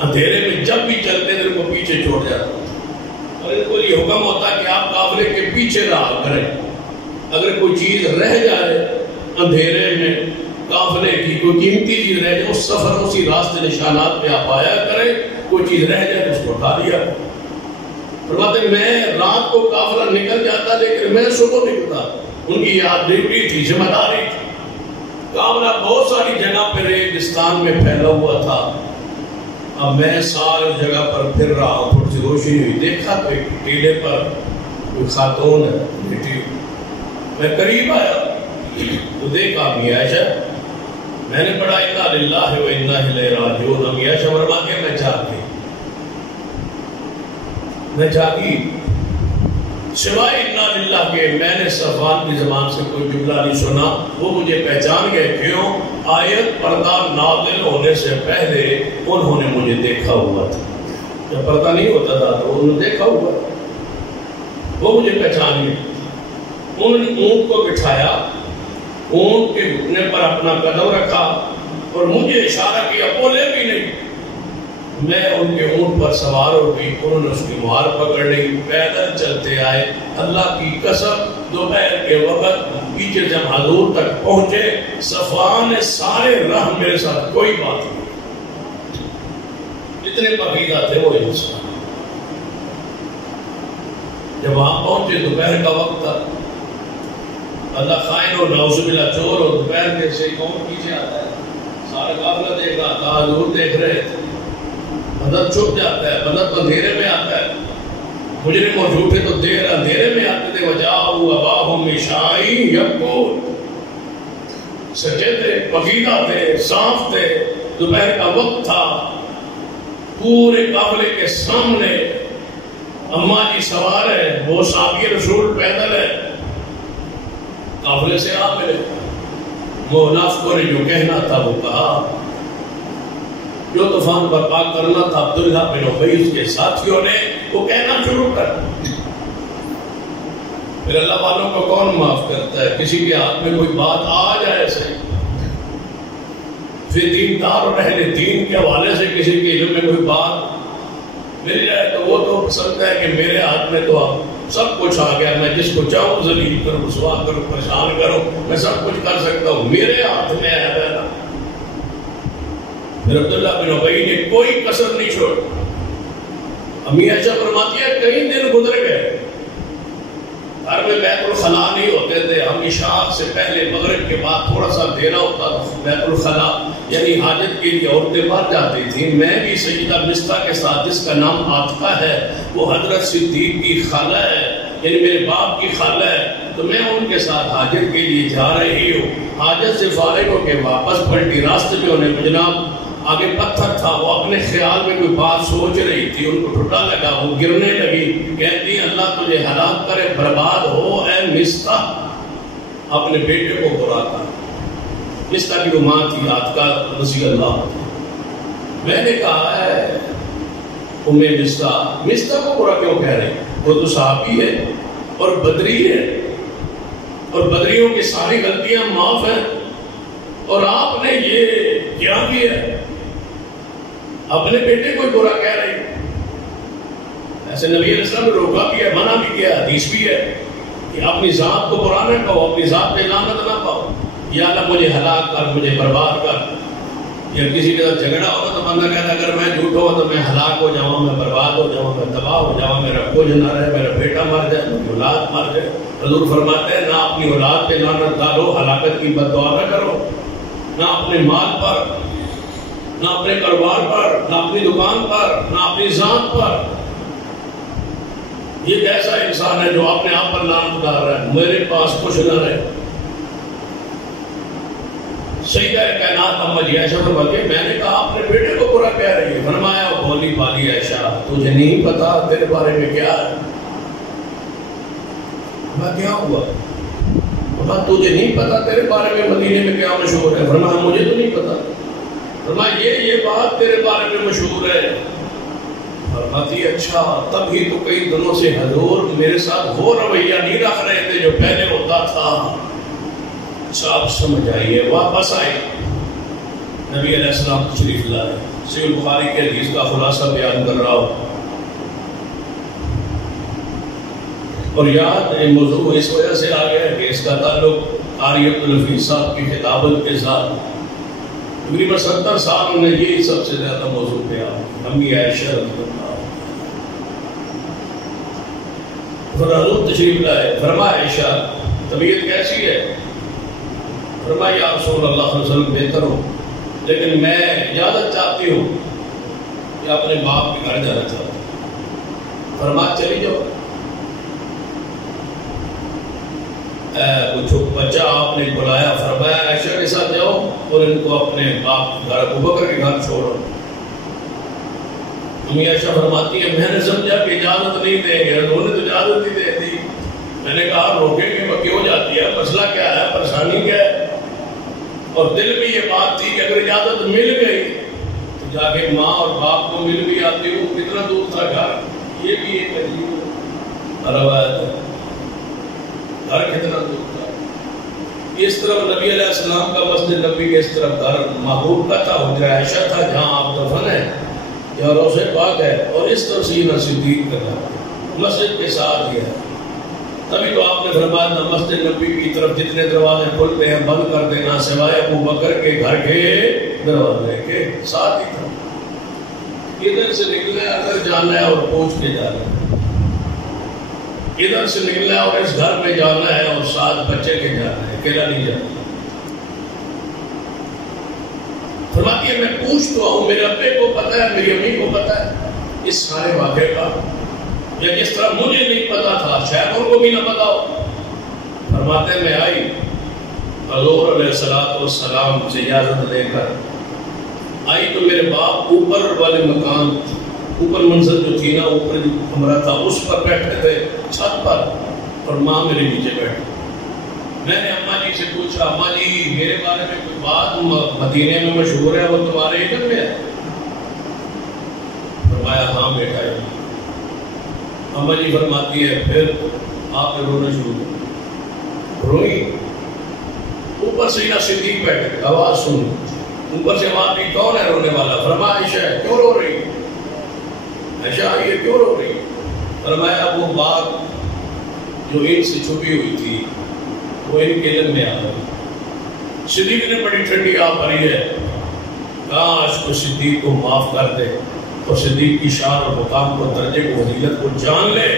اندھیرے میں، جب بھی چلتے تھے ان کو پیچھے چھوڑ جاتے تھے. اور ان کو یہ حکم ہوتا کہ آپ قافلے کے پیچھے رہا کریں. اگر کوئی چیز رہ جائے اندھیرے میں، قافلے کی کوئی قیمتی چیز رہ جائے، اس سفر اسی راستے نشانات پہ آپ آیا کریں. کوئی چیز رہ جائے اس کو اٹھا لیا. فرماتے ہیں میں رات کو قافلہ نکل جاتا لیکن میں صبح نکلتا. ان کی یاد ڈیوٹی تھی، ذمہ داری تھی. قافلہ بہت ساری جگہ پہ ریگستان میں پھیلا ہوا تھا. اب میں ساری جگہ پر پھر رہا ہوں. تھوڑی سی روشنی ہوئی، دیکھا تو ایک ٹیلے پر کوئی خاتون ہے بیٹی. میں قریب آیا تو دیکھا امی عائشہ. میں نے پڑھا انا للہ و انا الیہ راجعون. امی عائشہ فرماتی ہیں میں جاگی سوائے انا للہ کے میں نے صفوان کی زبان سے کوئی جملہ نہیں سنا. وہ مجھے پہچان گئے. کیوں؟ آیت پردہ نازل ہونے سے پہلے انہوں نے مجھے دیکھا ہوا تھا. جب پردہ نہیں ہوتا تھا تو انہوں نے دیکھا ہوا. وہ مجھے پہچان گئے. انہوں نے اونٹ کو بٹھایا، اونٹ کے گھٹنے پر اپنا قدم رکھا اور مجھے اشارہ کیا، بولے بھی نہیں. میں ان کے اونٹ پر سوار ہو گئی. انہوں نے اس کی مہار پکڑ لی، پیدل چلتے آئے. اللہ کی قسم دوپہر کے وقت پیچھے جب حضور تک پہنچے، صفوان نے سارے راہ میرے ساتھ کوئی بات نہیں. اتنے پقیدہ تھے وہ انسان. جب وہاں پہنچے دوپہر کا وقت تھا. اللہ خائن ہو، نعوذ باللہ چور ہو، دوپہر کے سے کون پیچھے آتا ہے. سارا قافلہ دیکھ رہا تھا، حضور دیکھ رہے تھے. بندر چھپ جاتا ہے، بندر اندھیرے میں آتا ہے. مجرم اور جھوٹے تو دیر اندھیرے میں آتے تھے. وجاءوا اباہم عشاء یبکون. سچے تھے، پقیدہ تھے، صاف تھے. دوپہر کا وقت تھا. پورے قافلے کے سامنے اماں جی سوار ہے، وہ صحابی رسول پیدل ہے. قافلے سے آپ ملے. وہ منافقوں نے جو کہنا تھا وہ کہا. جو طوفان برپا کرنا تھا عبداللہ بن ابی اس کے ساتھیوں نے وہ کہنا شروع کر. پھر اللہ والوں کو کون معاف کرتا ہے؟ کسی کے ہاتھ میں کوئی بات آ جائے صحیح، پھر دیندار اور اہل دین کے حوالے سے کسی کے علم میں کوئی بات مل جائے تو وہ تو سمجھتا ہے کہ میرے ہاتھ میں تو اب سب کچھ آ گیا. میں جس کو چاہوں ذلیل کروں، رسوا کروں، پریشان کروں، میں سب کچھ کر سکتا ہوں. میرے ہاتھ میں ہے نا. پھر عبداللہ بن ابی نے کوئی کسر نہیں چھوڑ. امی عائشہ فرماتی ہے کئی دن گزر گئے، گھر میں بیت الخلا نہیں ہوتے تھے. ہم عشاء سے پہلے مغرب کے بعد تھوڑا سا دینا ہوتا تھا. بیت الخلا یعنی حاجت کے لیے عورتیں باہر جاتی تھیں. میں بھی سیدہ مصطح کے ساتھ، جس کا نام عاطفہ ہے، وہ حضرت صدیق کی خالہ ہے، یعنی میرے باپ کی خالہ ہے. تو میں ان کے ساتھ حاجت کے لیے جا رہی ہوں. حاجت سے فارغ ہو کے واپس پلٹی. راستے میں انہیں جناب آگے پتھر تھا. وہ اپنے خیال میں کوئی بات سوچ رہی تھی. ان کو ٹھٹا لگا، وہ گرنے لگی. کہتی اللہ تجھے ہلاک کرے، برباد ہو اے مصطح. اپنے بیٹے کو برا کر. مصطح کی وہ ماں تھی عاتقہ رضی اللہ. میں نے کہا ہے مصطح کو برا کیوں کہہ رہے؟ وہ تو صحابی ہے. اور بدری ہے اور بدریوں کی ساری غلطیاں معاف ہیں، اور آپ نے یہ کیا کیا؟ اپنے بیٹے کو برا کہہ رہے ہیں۔ ایسے نبی علیہ السلام نے روکا بھی ہے، منع بھی کیا، حدیث بھی ہے کہ اپنی ذات کو برا نہ کہو، اپنی ذات پہ لعنت نہ پاؤ، یا اللہ مجھے ہلاک کر، مجھے برباد کر۔ یا کسی کے ساتھ جھگڑا ہوگا تو بندہ کہتا اگر میں جھوٹ ہوا تو میں ہلاک ہو جاؤں، میں برباد ہو جاؤں، میں تباہ ہو جاؤں، میرا کچھ نہ رہے، میرا بیٹا مر جائے، میری اولاد مر جائے۔ حضور فرماتے ہیں نہ اپنی اولاد پہ لعنت ڈالو، ہلاکت کی بد دعا نہ کرو، نہ اپنے مال پر، نہ اپنے کاروبار پر، نہ اپنی دکان پر، نہ اپنی ذات پر۔ یہ کیسا انسان ہے جو اپنے آپ پر لعنت ڈال رہا ہے؟ میرے پاس کچھ نہ رہے۔ سیدہ کائنات اما جی عائشہ فرماتی ہے میں نے کہا اپنے بیٹے کو برا کہہ رہی ہے۔ فرمایا بولی بالی عائشہ تجھے نہیں پتا تیرے بارے میں کیا ہے؟ میں کیا ہوا؟ فرمایا تجھے نہیں پتا تیرے بارے میں مدینے میں کیا مشہور ہے؟ فرمایا مجھے تو نہیں پتا۔ فرمایا یہ بات تیرے بارے میں مشہور ہے۔ فرماتی اچھا تب ہی تو کئی دنوں سے حضور میرے ساتھ وہ رویہ نہیں رکھ رہے تھے جو پہلے ہوتا تھا۔ صاحب سمجھ آئیے، واپس آئے، نبی علیہ السلام تشریف لائے، صحیح بخاری کے حدیث کا خلاصہ بیان کر رہا ہوں۔ اور یاد موضوع اس وجہ سے آ گیا کہ اس کا تعلق قاری عبدالحفیظ صاحب کی خطابت کے ساتھ تقریباً 70 سال میں یہی سب سے زیادہ موضوع پہ آ امی عائشہ رضی اللہ حضور تشریف لائے۔ فرمایا عائشہ طبیعت کیسی ہے؟ فرمایا یا رسول اللہ صلی اللہ علیہ وسلم بہتر ہو، لیکن میں اجازت چاہتی ہوں کہ اپنے باپ کے گھر جانا چاہتا ہوں۔ فرمایا چلی جاؤ۔ کچھ بچہ آپ نے بلایا، فرمایا عائشہ کے ساتھ جاؤ اور ان کو اپنے باپ کے گھر ابو بکر کے گھر چھوڑو۔ امی عائشہ فرماتی ہے میں نے سمجھا کہ اجازت نہیں دیں گے، انہوں نے تو اجازت ہی دے دی۔ میں نے کہا روکیں گے وہ کیوں جاتی ہے، مسئلہ کیا ہے، پریشانی کیا ہے؟ اور دل میں یہ بات تھی کہ اگر اجازت مل گئی تو جا کے ماں اور باپ کو مل بھی آتی ہوں۔ کتنا دور تھا گھر، یہ بھی ایک عجیب روایت ہے، گھر کتنا دور تھا۔ اس طرف نبی علیہ السلام کا مسجد نبی کے اس طرف گھر محبوب کا تھا، حجرہ عائشہ تھا جہاں آپ دفن ہیں، یا روضہ پاک ہے، اور اس طرف سینہ صدیق کا مسجد کے ساتھ ہی ہے۔ تبھی تو آپ نے فرمایا نہ مسجد نبی کی طرف جتنے دروازے کھلتے ہیں بند کر دینا سوائے ابو بکر کے گھر کے دروازے کے، ساتھ ہی تھا۔ ادھر سے نکلنا ہے اگر جانا ہے اور پہنچ کے جانا ہے، ادھر سے نکلنا ہے اور اس گھر میں جانا ہے اور ساتھ بچے کے جانا ہے، اکیلا نہیں جانا۔ فرماتی ہے میں پوچھ تو ہوں، میرے ابے کو پتا ہے، میری امی کو پتا ہے اس سارے واقعے کا، یا جس طرح مجھے نہیں پتا تھا شاید ان کو بھی نہ پتا ہو۔ فرماتے میں آئی حضور علیہ السلام سے اجازت لے کر آئی تو میرے باپ اوپر والے مکان، اوپر منزل جو تھی نا، اوپر جو کمرہ تھا اس پر بیٹھے تھے چھت پر، اور ماں میرے نیچے بیٹھی۔ میں نے اماں جی سے پوچھا اماں جی میرے بارے میں کوئی بات مدینے میں مشہور ہے وہ تمہارے ادھر میں ہے؟ فرمایا ہاں بیٹا ہے۔ اماں جی فرماتی ہے پھر آپ نے رونا شروع کیا، روئی۔ اوپر سے سیدہ صدیق بیٹھے، آواز سنی، اوپر سے آواز دی کون ہے رونے والا؟ فرمایا عائشہ ہے۔ کیوں رو رہی؟ عائشہ یہ کیوں رو رہی؟ فرمایا وہ بات جو ان سے چھپی ہوئی تھی وہ ان کے علم میں آ گئی۔ صدیق نے بڑی ٹھنڈی آ بھری ہے، کاش کو صدیق کو معاف کر دے اور صدیق کی شان اور مقام کو، درجے کو، فضیلت کو جان لے۔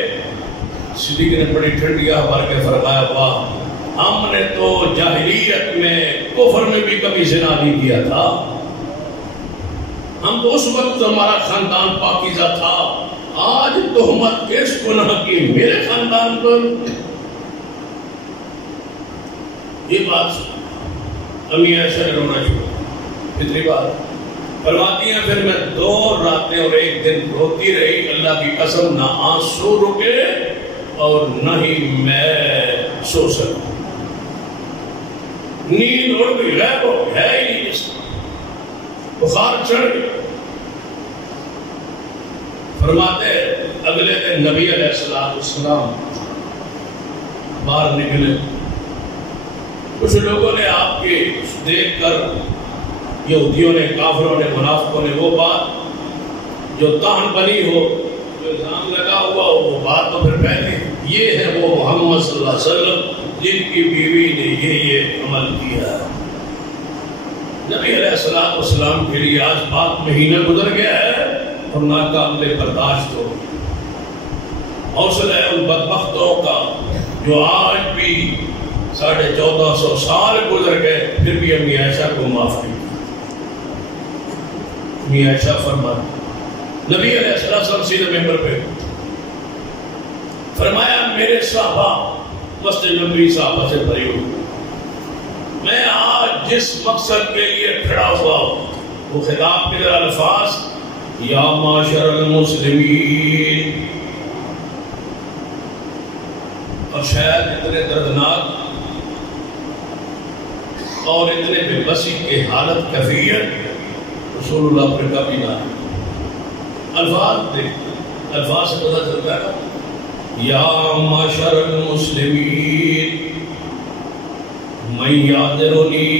صدیق نے بڑی ٹھنڈی آ بھر کے فرمایا واہ ہم نے تو جاہلیت میں کفر میں بھی کبھی زنا نہیں کیا تھا، ہم تو اس وقت ہمارا خاندان پاکیزہ تھا، آج تہمت کس گناہ کی میرے خاندان پر؟ یہ بات امی عائشہ نے رونا شروع، اتنی بات فرماتی ہیں پھر میں 2 راتیں اور 1 دن روتی رہی، اللہ کی قسم نہ آنسو رکے اور نہ ہی میں سو سکوں، نیند اڑ گئی، غائب ہو گئی، ہے ہی نہیں جس بخار چڑھ گیا۔ فرماتے اگلے دن نبی علیہ السلام باہر نکلے. کچھ لوگوں نے آپ کے دیکھ کر یہودیوں نے، کافروں نے، منافقوں نے وہ بات جو تان بنی ہو، جو الزام لگا ہوا ہو، وہ بات تو پھر پہلے یہ ہے وہ محمد صلی اللہ علیہ وسلم جن کی بیوی نے یہ عمل کیا ہے. نبی علیہ السلام کے لیے آج 5 مہینہ گزر گیا ہے اور ناقابل برداشت ہو. حوصلہ ہے ان بدبختوں کا جو آج بھی 1450 سال گزر گئے پھر بھی امی عائشہ کو معاف نہیں. امی عائشہ فرماتی نبی علیہ السلام سیدھے ممبر پہ فرمایا میرے صحابہ مسجد نبوی صحابہ سے بھری ہوئی. میں آج جس مقصد کے لیے کھڑا ہوا ہوں وہ خطاب کے الفاظ یا معاشر المسلمین، اور شاید اتنے دردناک اور اتنے بے بسی کے حالت کیفیت رسول اللہ پر کبھی نہ ہے. الفاظ دیکھ، الفاظ سے پتہ چلتا ہے یا معاشر المسلمین من یعذرنی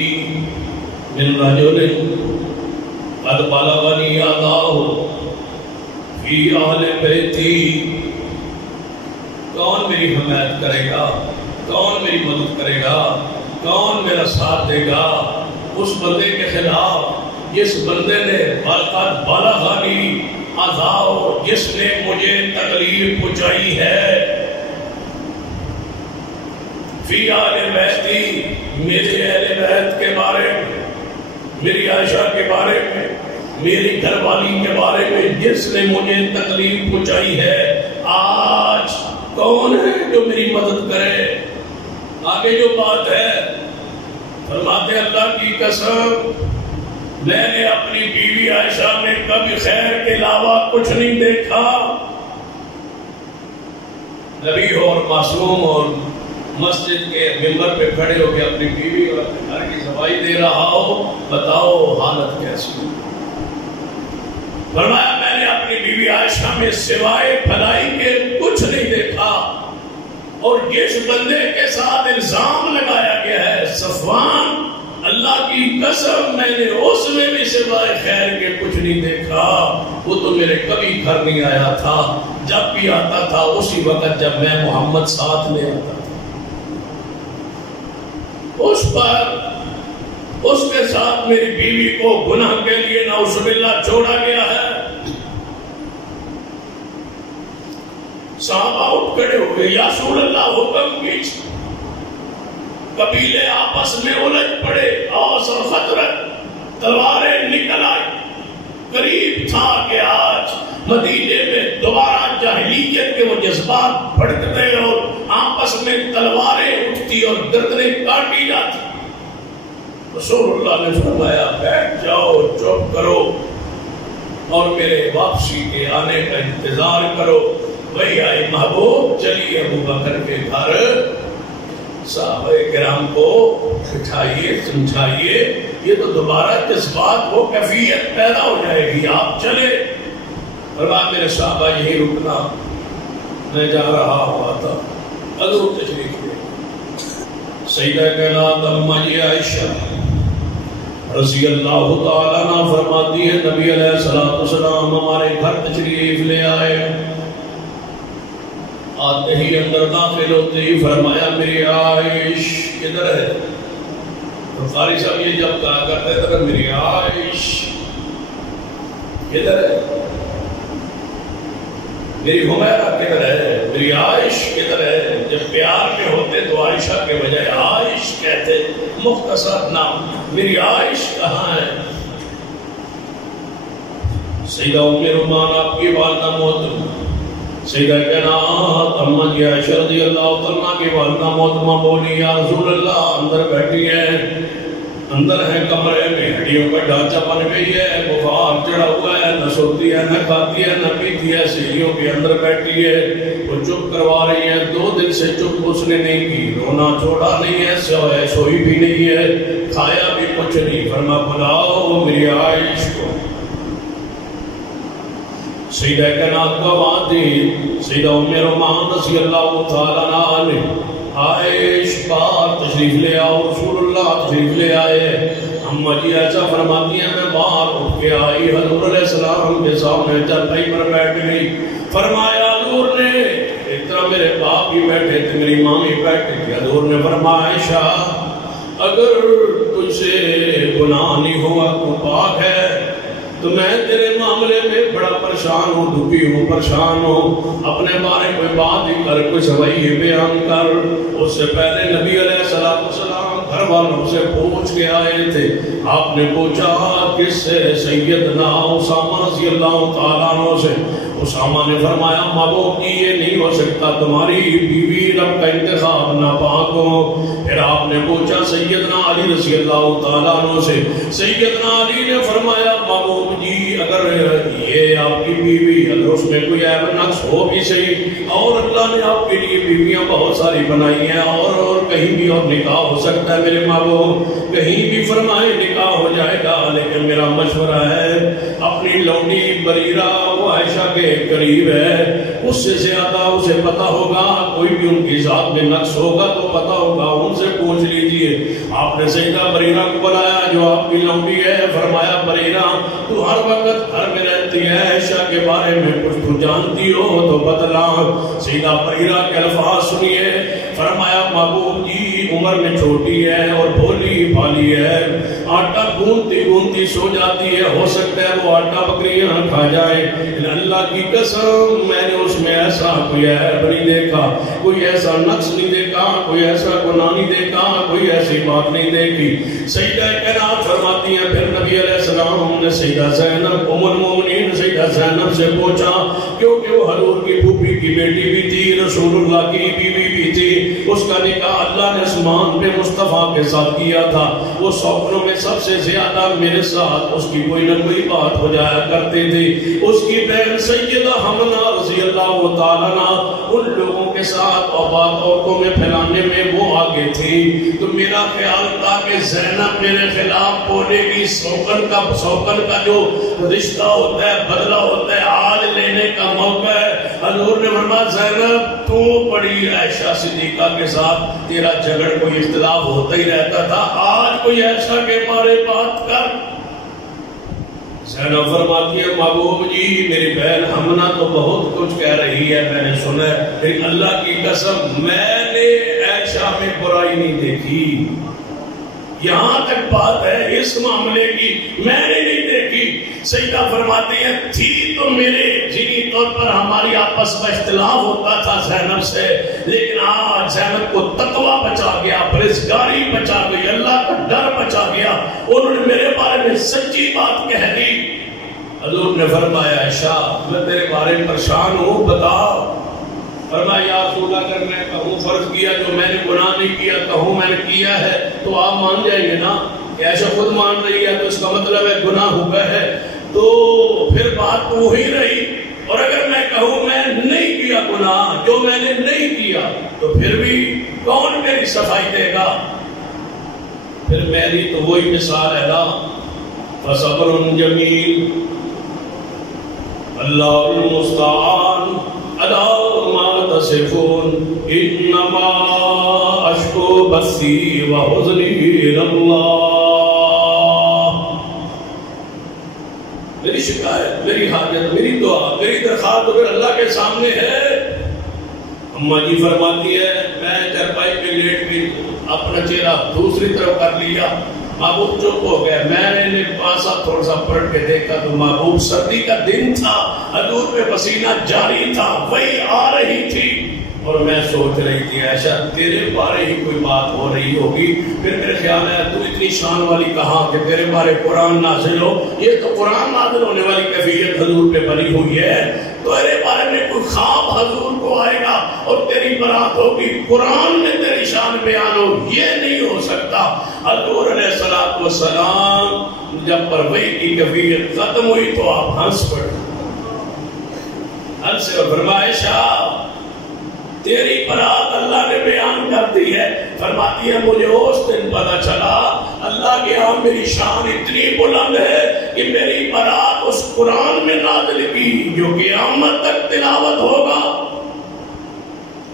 من رجل قد بلغنی اذاہ فی اہل بیتی. کون میری حمایت کرے گا، کون میری مدد کرے گا، کون میرا ساتھ دے گا اس بندے کے خلاف جس بندے نے قد بلغنی اذاہ، جس نے مجھے تکلیف پہنچائی ہے، فی اہل بیتی، میرے اہل بیت کے بارے میں، میری عائشہ کے بارے میں، میری گھر والی کے بارے میں جس نے مجھے تکلیف پہنچائی ہے. آج کون ہے جو میری مدد کرے؟ آگے جو بات ہے فرماتے اللہ کی قسم میں نے اپنی بیوی عائشہ میں کبھی خیر کے علاوہ کچھ نہیں دیکھا. نبی اور معصوم اور مسجد کے ممبر پہ کھڑے ہو کے اپنی بیوی اور اپنے گھر کی صفائی دے رہا ہو، بتاؤ حالت کیسی؟ فرمایا میں نے اپنی بیوی عائشہ میں سوائے بھلائی کے کچھ نہیں دیکھا. اور جس بندے کے ساتھ الزام لگایا گیا ہے صفوان، اللہ کی قسم میں نے اس میں بھی سوائے خیر کے کچھ نہیں دیکھا. وہ تو میرے کبھی گھر نہیں آیا تھا، جب بھی آتا تھا اسی وقت جب میں محمد ساتھ لے آتا تھا. اس پر اس کے ساتھ میری بیوی کو گناہ کے لیے نعوذ باللہ چھوڑا گیا ہے. صحابہ اٹھ کھڑے ہوئے، یا رسول اللہ حکم کیجیے. قبیلے آپس میں الجھ پڑے، اوس اور خزرج، تلواریں نکل آئی. قریب تھا کہ آج مدینے میں دوبارہ جاہلیت کے وہ جذبات بھڑکتے اور آپس میں تلواریں اٹھتی اور گردنیں کاٹی جاتی. رسول اللہ نے فرمایا بیٹھ جاؤ، چپ کرو اور میرے واپسی کے آنے کا انتظار کرو. وہی آئی محبوب، چلیے ابو بکر کے گھر، صحابہ کرام کو بٹھائیے، سمجھائیے. یہ تو دوبارہ جذبات وہ کیفیت پیدا ہو جائے گی، آپ چلے. فرمایا میرے صحابہ یہی رکنا، میں جا رہا ہوا تھا. حضور تشریف لے. سیدہ کائنات اماں جی عائشہ رضی اللہ تعالیٰ عنہ فرماتی ہے نبی علیہ السلام ہمارے گھر تشریف لے آئے. آتے ہی اندر داخل ہوتے ہی فرمایا میری عائش کدھر ہے؟ تو قاری صاحب یہ جب کہا کرتے تھے میری عائش کدھر ہے، میری حمیرہ کدھر ہے، میری عائش کدھر ہے. جب پیار میں ہوتے تو عائشہ کے بجائے عائش کہتے، مختصر نام. میری عائش کہاں ہے؟ سیدہ ام رومان آپ کی والدہ محترمہ، سیدہ کائنات اماں جی عائشہ رضی اللہ عنہا کی والدہ محترمہ بولی یا رسول اللہ اندر بیٹھی ہے، اندر ہے کمرے میں، ہڈیوں کا ڈھانچہ بن گئی ہے، بخار چڑھا ہوا ہے، نہ سوتی ہے، نہ کھاتی ہے، نہ پیتی ہے، سیڑھیوں کے اندر بیٹھی ہے. وہ چپ کروا رہی ہے. 2 دن سے چپ اس نے نہیں کی، رونا چھوڑا نہیں ہے، سوئی بھی نہیں ہے، کھایا بھی کچھ نہیں. فرما بلاؤ میری عائش کو. سیدہ کائنات کا والد سیدہ ام رومان رضی اللہ تعالیٰ عنہ عائش بار تشریف لے آؤ، رسول اللہ تشریف لے آئے۔ اما جی ایسا فرماتی ہیں میں باہر اٹھ کے آئی، حضور علیہ السلام کے سامنے چرپائی پر بیٹھ گئی۔ فرمایا حضور نے ایک طرح میرے باپ بھی بیٹھے تھے، میری ماں بھی بیٹھے تھی۔ حضور نے فرمایا عائشہ اگر تجھ سے گناہ نہیں ہوا تو پاک ہے، تو میں تیرے معاملے میں بڑا پریشان ہوں، دکھی ہوں، پریشان ہوں، اپنے بارے کوئی بات ہی کر، کوئی سوئی بیان کر۔ اس سے پہلے نبی علیہ السلام گھر والوں سے پوچھ کے آئے تھے۔ آپ نے پوچھا کس سے؟ سیدنا اسامہ رضی اللہ تعالیٰ عنہ سے۔ اسامہ نے فرمایا محبوب جی یہ نہیں ہو سکتا، تمہاری بیوی رب کا انتخاب ناپاک ہو۔ پھر آپ نے پوچھا سیدنا علی رضی اللہ تعالیٰ عنہ سے۔ سیدنا علی نے فرمایا محبوب جی اگر یہ آپ کی بیوی اگر اس میں کوئی عیب نقص ہو بھی صحیح، اور اللہ نے آپ کے لیے بیویاں بہت ساری بنائی ہیں، اور کہیں بھی اور نکاح ہو سکتا ہے میرے محبوب، کہیں بھی فرمائے نکاح ہو جائے گا، لیکن میرا مشورہ ہے اپنی لونڈی بریرہ وہ عائشہ کے قریب ہے، اس سے زیادہ اسے پتا ہوگا، کوئی بھی ان کی ذات میں نقص ہوگا تو پتا ہوگا، ان سے پوچھ لیجئے۔ آپ نے سیدہ بریرہ کو بلایا جو آپ کی لونڈی ہے۔ فرمایا بریرہ تو ہر وقت گھر میں رہتی ہے، عائشہ کے بارے میں کچھ تو جانتی ہو تو بتلا۔ سیدہ بریرہ کے الفاظ سنیے۔ فرمایا محبوب جی عمر میں چھوٹی ہے اور بھولی بھالی ہے، آٹا گونتی گونتی سو جاتی ہے، ہو سکتا ہے وہ آٹا بکریاں کھا جائے، اللہ کی قسم میں نے اس میں ایسا کوئی عیب نہیں دیکھا، کوئی ایسا نقص نہیں دیکھا، کوئی ایسا گناہ نہیں دیکھا، کوئی ایسی بات نہیں دیکھی۔ سیدہ کائنات فرماتی ہیں پھر نبی علیہ السلام نے سیدہ زینب ام المومنین سیدہ زینب سے پوچھا، کیونکہ وہ حضور کی پھوپھی کی بیٹی بھی تھی، رسول اللہ کی بیوی بھی تھی، اس کا نکاح اللہ نے آسمان پہ مصطفیٰ کے ساتھ کیا تھا، وہ سوکنوں میں سب سے زیادہ میرے ساتھ اس کی کوئی نہ کوئی بات ہو جایا کرتی تھی۔ اس کی بہن سیدہ حمنہ رضی اللہ تعالیٰ عنہ ان لوگوں کے ساتھ اور بات عورتوں میں پھیلانے میں وہ آگے تھی، تو میرا خیال تھا کہ زینب میرے خلاف بولے گی، سوکن کا جو رشتہ ہوتا ہے بدلہ ہوتا ہے، آج لینے کا موقع ہے۔ حضور نے فرمایا زینب تو بڑی عائشہ صدیقہ کے ساتھ تیرا جھگڑ کوئی اختلاف ہوتا ہی رہتا تھا، آج کوئی عائشہ کے بارے بات کر۔ زینب فرماتی ہے محبوب جی میری بہن حمنہ تو بہت کچھ کہہ رہی ہے، میں نے سنا ہے، لیکن اللہ کی قسم میں نے عائشہ میں برائی نہیں دیکھی، یہاں تک بات ہے اس معاملے کی میں نے نہیں دیکھی۔ سیدہ فرماتی ہے تھی تو میرے جنی طور پر ہماری آپس میں اختلاف ہوتا تھا زینب سے، لیکن آج زینب کو تقوی بچا گیا، پرہیزگاری بچا گئی، اللہ کا ڈر بچا گیا، انہوں نے میرے بارے میں سچی بات کہہ دی۔ حضور نے فرمایا عائشہ میں تیرے بارے میں پریشان ہوں، بتا۔ فرمایا یا رسول اللہ اگر میں کہوں فرض کیا جو میں نے گناہ نہیں کیا، کہوں میں نے کیا ہے تو آپ مان جائیں گے نا، کہ عائشہ خود مان رہی ہے تو اس کا مطلب ہے گناہ ہوا ہے، تو پھر بات وہی رہی۔ اور اگر میں کہوں میں نہیں کیا گناہ، جو میں نے نہیں کیا، تو پھر بھی کون میری صفائی دے گا؟ پھر میری تو وہی مثال ہے نا، فصبر جمیل اللہ المستعان علی ما تصفون انما اشکو بثی وحزنی الی اللہ۔ میری شکایت، میری حاجت، میری دعا، میری درخواست تو پھر اللہ کے سامنے ہے۔ اماں جی فرماتی ہے میں چرپائی پہ لیٹ گئی، اپنا چہرہ دوسری طرف کر لیا، محبوب چپ ہو گیا، میں نے پاسا تھوڑا سا پلٹ کے دیکھا تو محبوب سردی کا دن تھا، حضور پہ پسینہ جاری تھا، وہی آ رہی تھی، اور میں سوچ رہی تھی عائشہ تیرے بارے ہی کوئی بات ہو رہی ہوگی۔ پھر میرے خیال ہے تو اتنی شان والی کہاں کہ تیرے بارے قرآن نازل ہو، یہ تو قرآن نازل ہونے والی کیفیت حضور پہ بنی ہوئی ہے، تو تیرے بارے میں کوئی خواب حضور کو آئے گا اور تیری برات ہوگی، قرآن میں تیری شان بیان ہو، یہ نہیں ہو سکتا۔ حضور علیہ السلام جب پروئی کی کیفیت ختم ہوئی تو آپ ہنس پڑے، ہنس سے فرمایا تیری برات اللہ نے بیان کر دی ہے۔ فرماتی ہے مجھے اس دن پتا چلا اللہ کے ہاں میری شان اتنی بلند ہے کہ میری برات اس قرآن میں نازل کی جو قیامت تک تلاوت ہوگا۔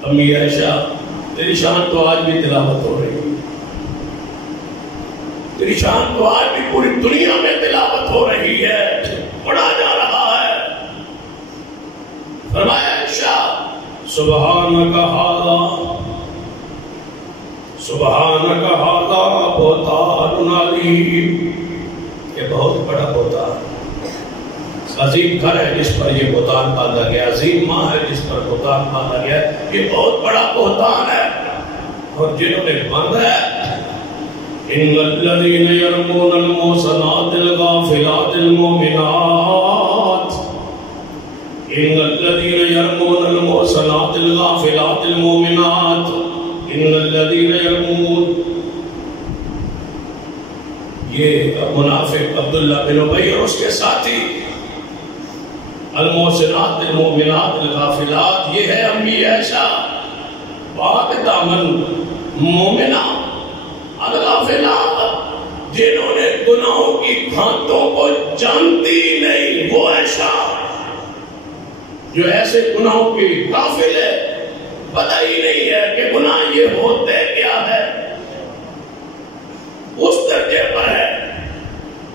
امی عائشہ تیری شان تو آج بھی تلاوت ہو رہی ہے، تیری شان تو آج بھی پوری دنیا میں تلاوت ہو رہی ہے، پڑھا جا رہا ہے۔ فرمایا عائشہ سبحانک ھذا سبحانک ھذا بہتان عظیم، یہ بہت بڑا بہتان، عظیم گھر ہے جس پر یہ بہتان باندھا گیا، عظیم ماں ہے جس پر بہتان باندھا گیا، یہ بہت بڑا بہتان ہے۔ اور جنہوں نے باندھا ہے ان الذین یرمون المحصنات الغافلات المؤمنات، ان الذین یرمون المحصنات الغافلات المؤمنات، ان الذین یرمون، یہ منافق عبداللہ بن ابی اور اس کے ساتھی، المحصنات المؤمنات الغافلات، یہ ہے امی عائشہ پاک دامن مومنہ الغافلات، جنہوں نے گناہوں کی گھاتوں کو جانتی نہیں، وہ عائشہ جو ایسے گناہوں کی غافل ہے، پتہ ہی نہیں ہے کہ گناہ یہ ہوتے کیا ہے، اس درجے پر ہے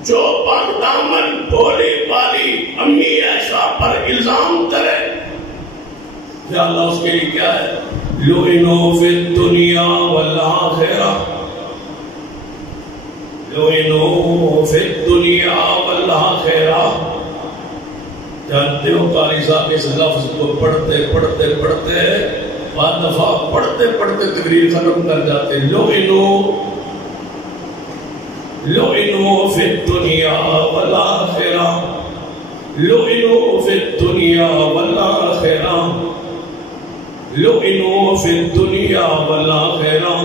جو پاک دامن بھولی والی امی عائشہ پر الزام کرے۔ یا اللہ اس کے لیے کیا ہے؟ لعنوا فی الدنیا والآخرہ، لعنوا فی الدنیا والآخرہ۔ جانتے ہو قاری صاحب اس لفظ کو پڑھتے پڑھتے پڑھتے بعد دفعہ پڑھتے پڑھتے تقریر ختم کر جاتے، لعنوا فی الدنیا والآخرہ، لعنوا فی الدنیا والآخرہ، لعنوا فی الدنیا والآخرہ۔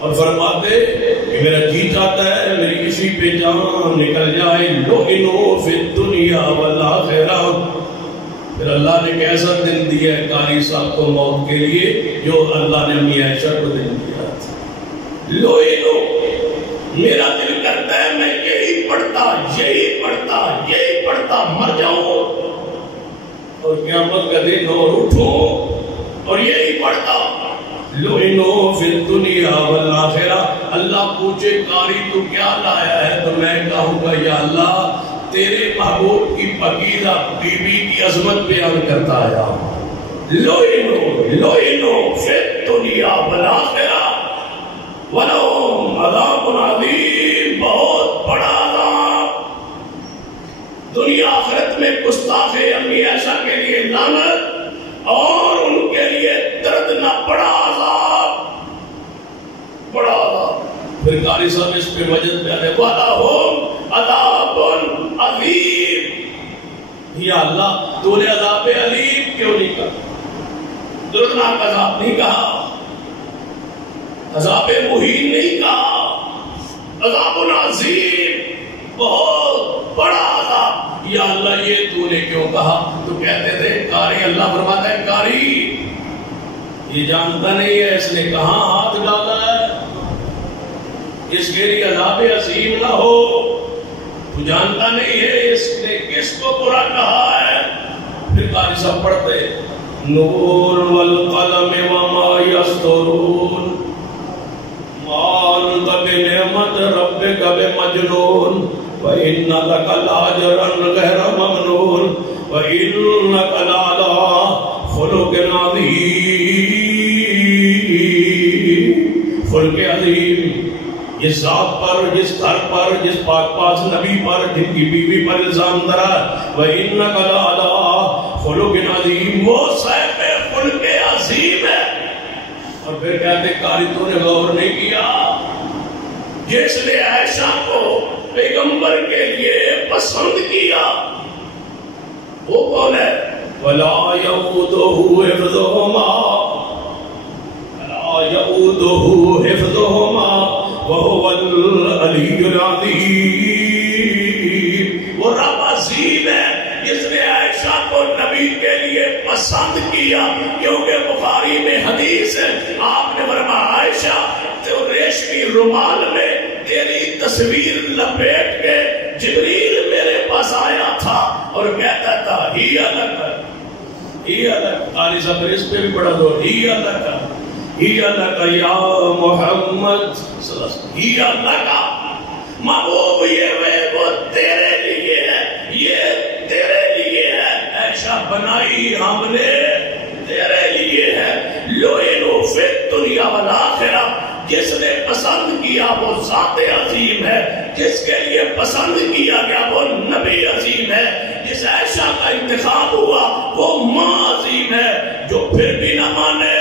اور فرماتے کہ میرا جی چاہتا ہے میری کسی پہ جان نکل جائے، لعنوا فی الدنیا والآخرہ۔ پھر اللہ نے کیسا دن دیا ہے قاری صاحب کو موت کے لیے، جو اللہ نے امی عائشہ کو دن دیا تھا۔ لعنوا، میرا دل کرتا ہے میں یہی پڑھتا مر جاؤں اور قیامت کا دن اور اٹھوں اور یہی پڑھتا، لعنوا فی الدنیا والآخرہ۔ اللہ پوچھے قاری تو کیا لایا ہے، تو میں کہوں گا یا اللہ تیرے محبوب کی پاکیزہ بیوی کی عظمت بیان کرتا آیا۔ لعنوا فی الدنیا والآخرہ ولہم عذاب عظیم، بہت بڑا عذاب۔ دنیا آخرت میں گستاخ امی عائشہ کے لیے لعنت اور ان کے لیے دردناک بڑا عذاب، بڑا عذاب۔ پھر قاری صاحب اس پہ وجد بیان ہے، وَلَهُمْ عَذَابٌ عَظِیمٌ۔ یا اللہ تو نے عذاب علیم کیوں نہیں کہا، دردناک عذاب نہیں کہا، عذاب مہین نہیں کہا، عذاب عظیم، بہت بڑا عذاب۔ یا اللہ یہ تو نے کیوں کہا؟ تو کہتے تھے قاری، اللہ فرماتا ہے قاری یہ جانتا نہیں ہے اس نے کہاں ہاتھ ڈالا ہے، اس کے لیے عذاب عظیم نہ ہو، تو جانتا نہیں ہے اس نے کس کو برا کہا ہے۔ پھر قاری صاحب پڑھتے نور والقلم وما یسطرون، ما انت بنعمت ربک بمجنون، وَإِنَّ لَكَ لَأَجْرًا غَيْرَ مَمْنُونٍ وَإِنَّكَ لَعَلَىٰ خُلُقٍ عَظِيمٍ۔ خلق عظیم، جس ذات پر، جس گھر پر، جس پاک پاس نبی پر، جن کی بیوی پر الزام درا، وَإِنَّكَ لَعَلَىٰ خُلُقٍ عَظِيمٍ، وہ صاحب خلق عظیم ہے۔ اور پھر کہتے قاری تو نے غور نہیں کیا، جس نے عائشہ کو پیغمبر کے لیے پسند کیا وہ کون ہے؟ وَلَا يَئُودُهُ حِفْظُهُمَا، وَلَا يَئُودُهُ حِفْظُهُمَا وَهُوَ الْعَلِيُّ الْعَظِيمُ۔ وہ رب عظیم ہے جس نے عائشہ کو نبی کے لیے پسند کیا، کیونکہ بخاری میں حدیث ہے آپ نے فرمایا عائشہ تو ریشمی رومال میں تیری تصویر لپیٹ کے جبریل میرے پاس آیا تھا اور کہتا تھا ہی الگ قاری صاحب اس پہ بھی پڑھا دو ہی الگ یا محمد صلی اللہ علیہ وسلم ہی الگ محبوب یہ وہ تیرے لیے ہے یہ تیرے لیے ہے ایسا بنائی ہم نے تیرے لیے ہے لوئنو فی الدنیا والآخرہ جس نے پسند کیا وہ ذات عظیم ہے جس کے لیے پسند کیا گیا وہ نبی عظیم ہے جس عائشہ کا انتخاب ہوا وہ ماں عظیم ہے جو پھر بھی نہ مانے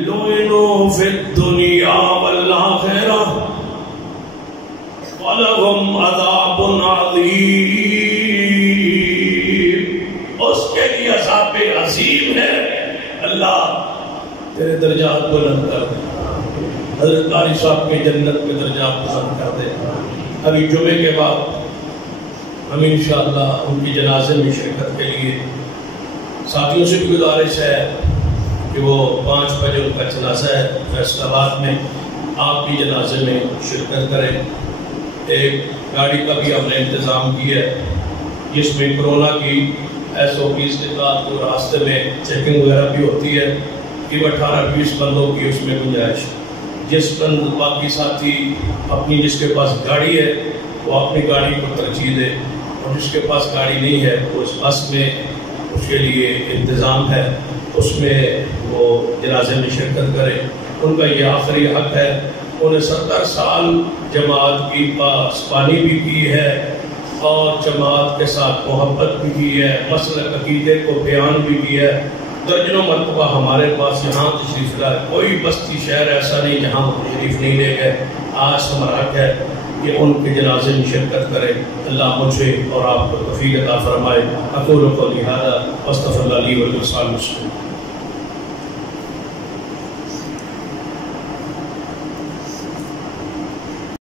لوئنو فی الدنیا والآخرہ وَلَهُمْ عَذَابٌ عَظِيمٌ اس کے لیے عذاب عظیم ہے اللہ تیرے درجات بلند کر دے حضرت قاری صاحب کے جنت کے درجات بلند کر دے ابھی جمعے کے بعد ہم انشاءاللہ ان کی جنازے میں شرکت کے لیے ساتھیوں سے بھی گزارش ہے کہ وہ 5 بجے ان کا جنازہ ہے فیصل آباد میں آپ بھی جنازے میں شرکت کریں ایک گاڑی کا بھی ہم نے انتظام کیا ہے جس میں کرونا کی SOPs کے ساتھ جو راستے میں چیکنگ وغیرہ بھی ہوتی ہے کہ 18-20 بندوں کی اس میں گنجائش جس بند باقی ساتھی اپنی جس کے پاس گاڑی ہے وہ اپنی گاڑی کو ترجیح دے اور جس کے پاس گاڑی نہیں ہے وہ اس بس میں اس کے لیے انتظام ہے اس میں وہ جنازے میں شرکت کرے ان کا یہ آخری حق ہے انہیں 70 سال جماعت کی پاسبانی بھی کی ہے اور جماعت کے ساتھ محبت بھی کی ہے مسلک عقیدے کو بیان بھی کیا ہے درجنوں مرتبہ ہمارے پاس یہاں تشریف لائے کوئی بستی شہر ایسا نہیں جہاں وہ تشریف نہیں لے گئے آج ہمارا حق ہے کہ ان کے جنازے میں شرکت کرے اللہ مجھے اور آپ کو توفیق عطا فرمائے اقول قولی ھذا واستغفر اللہ لی ولکم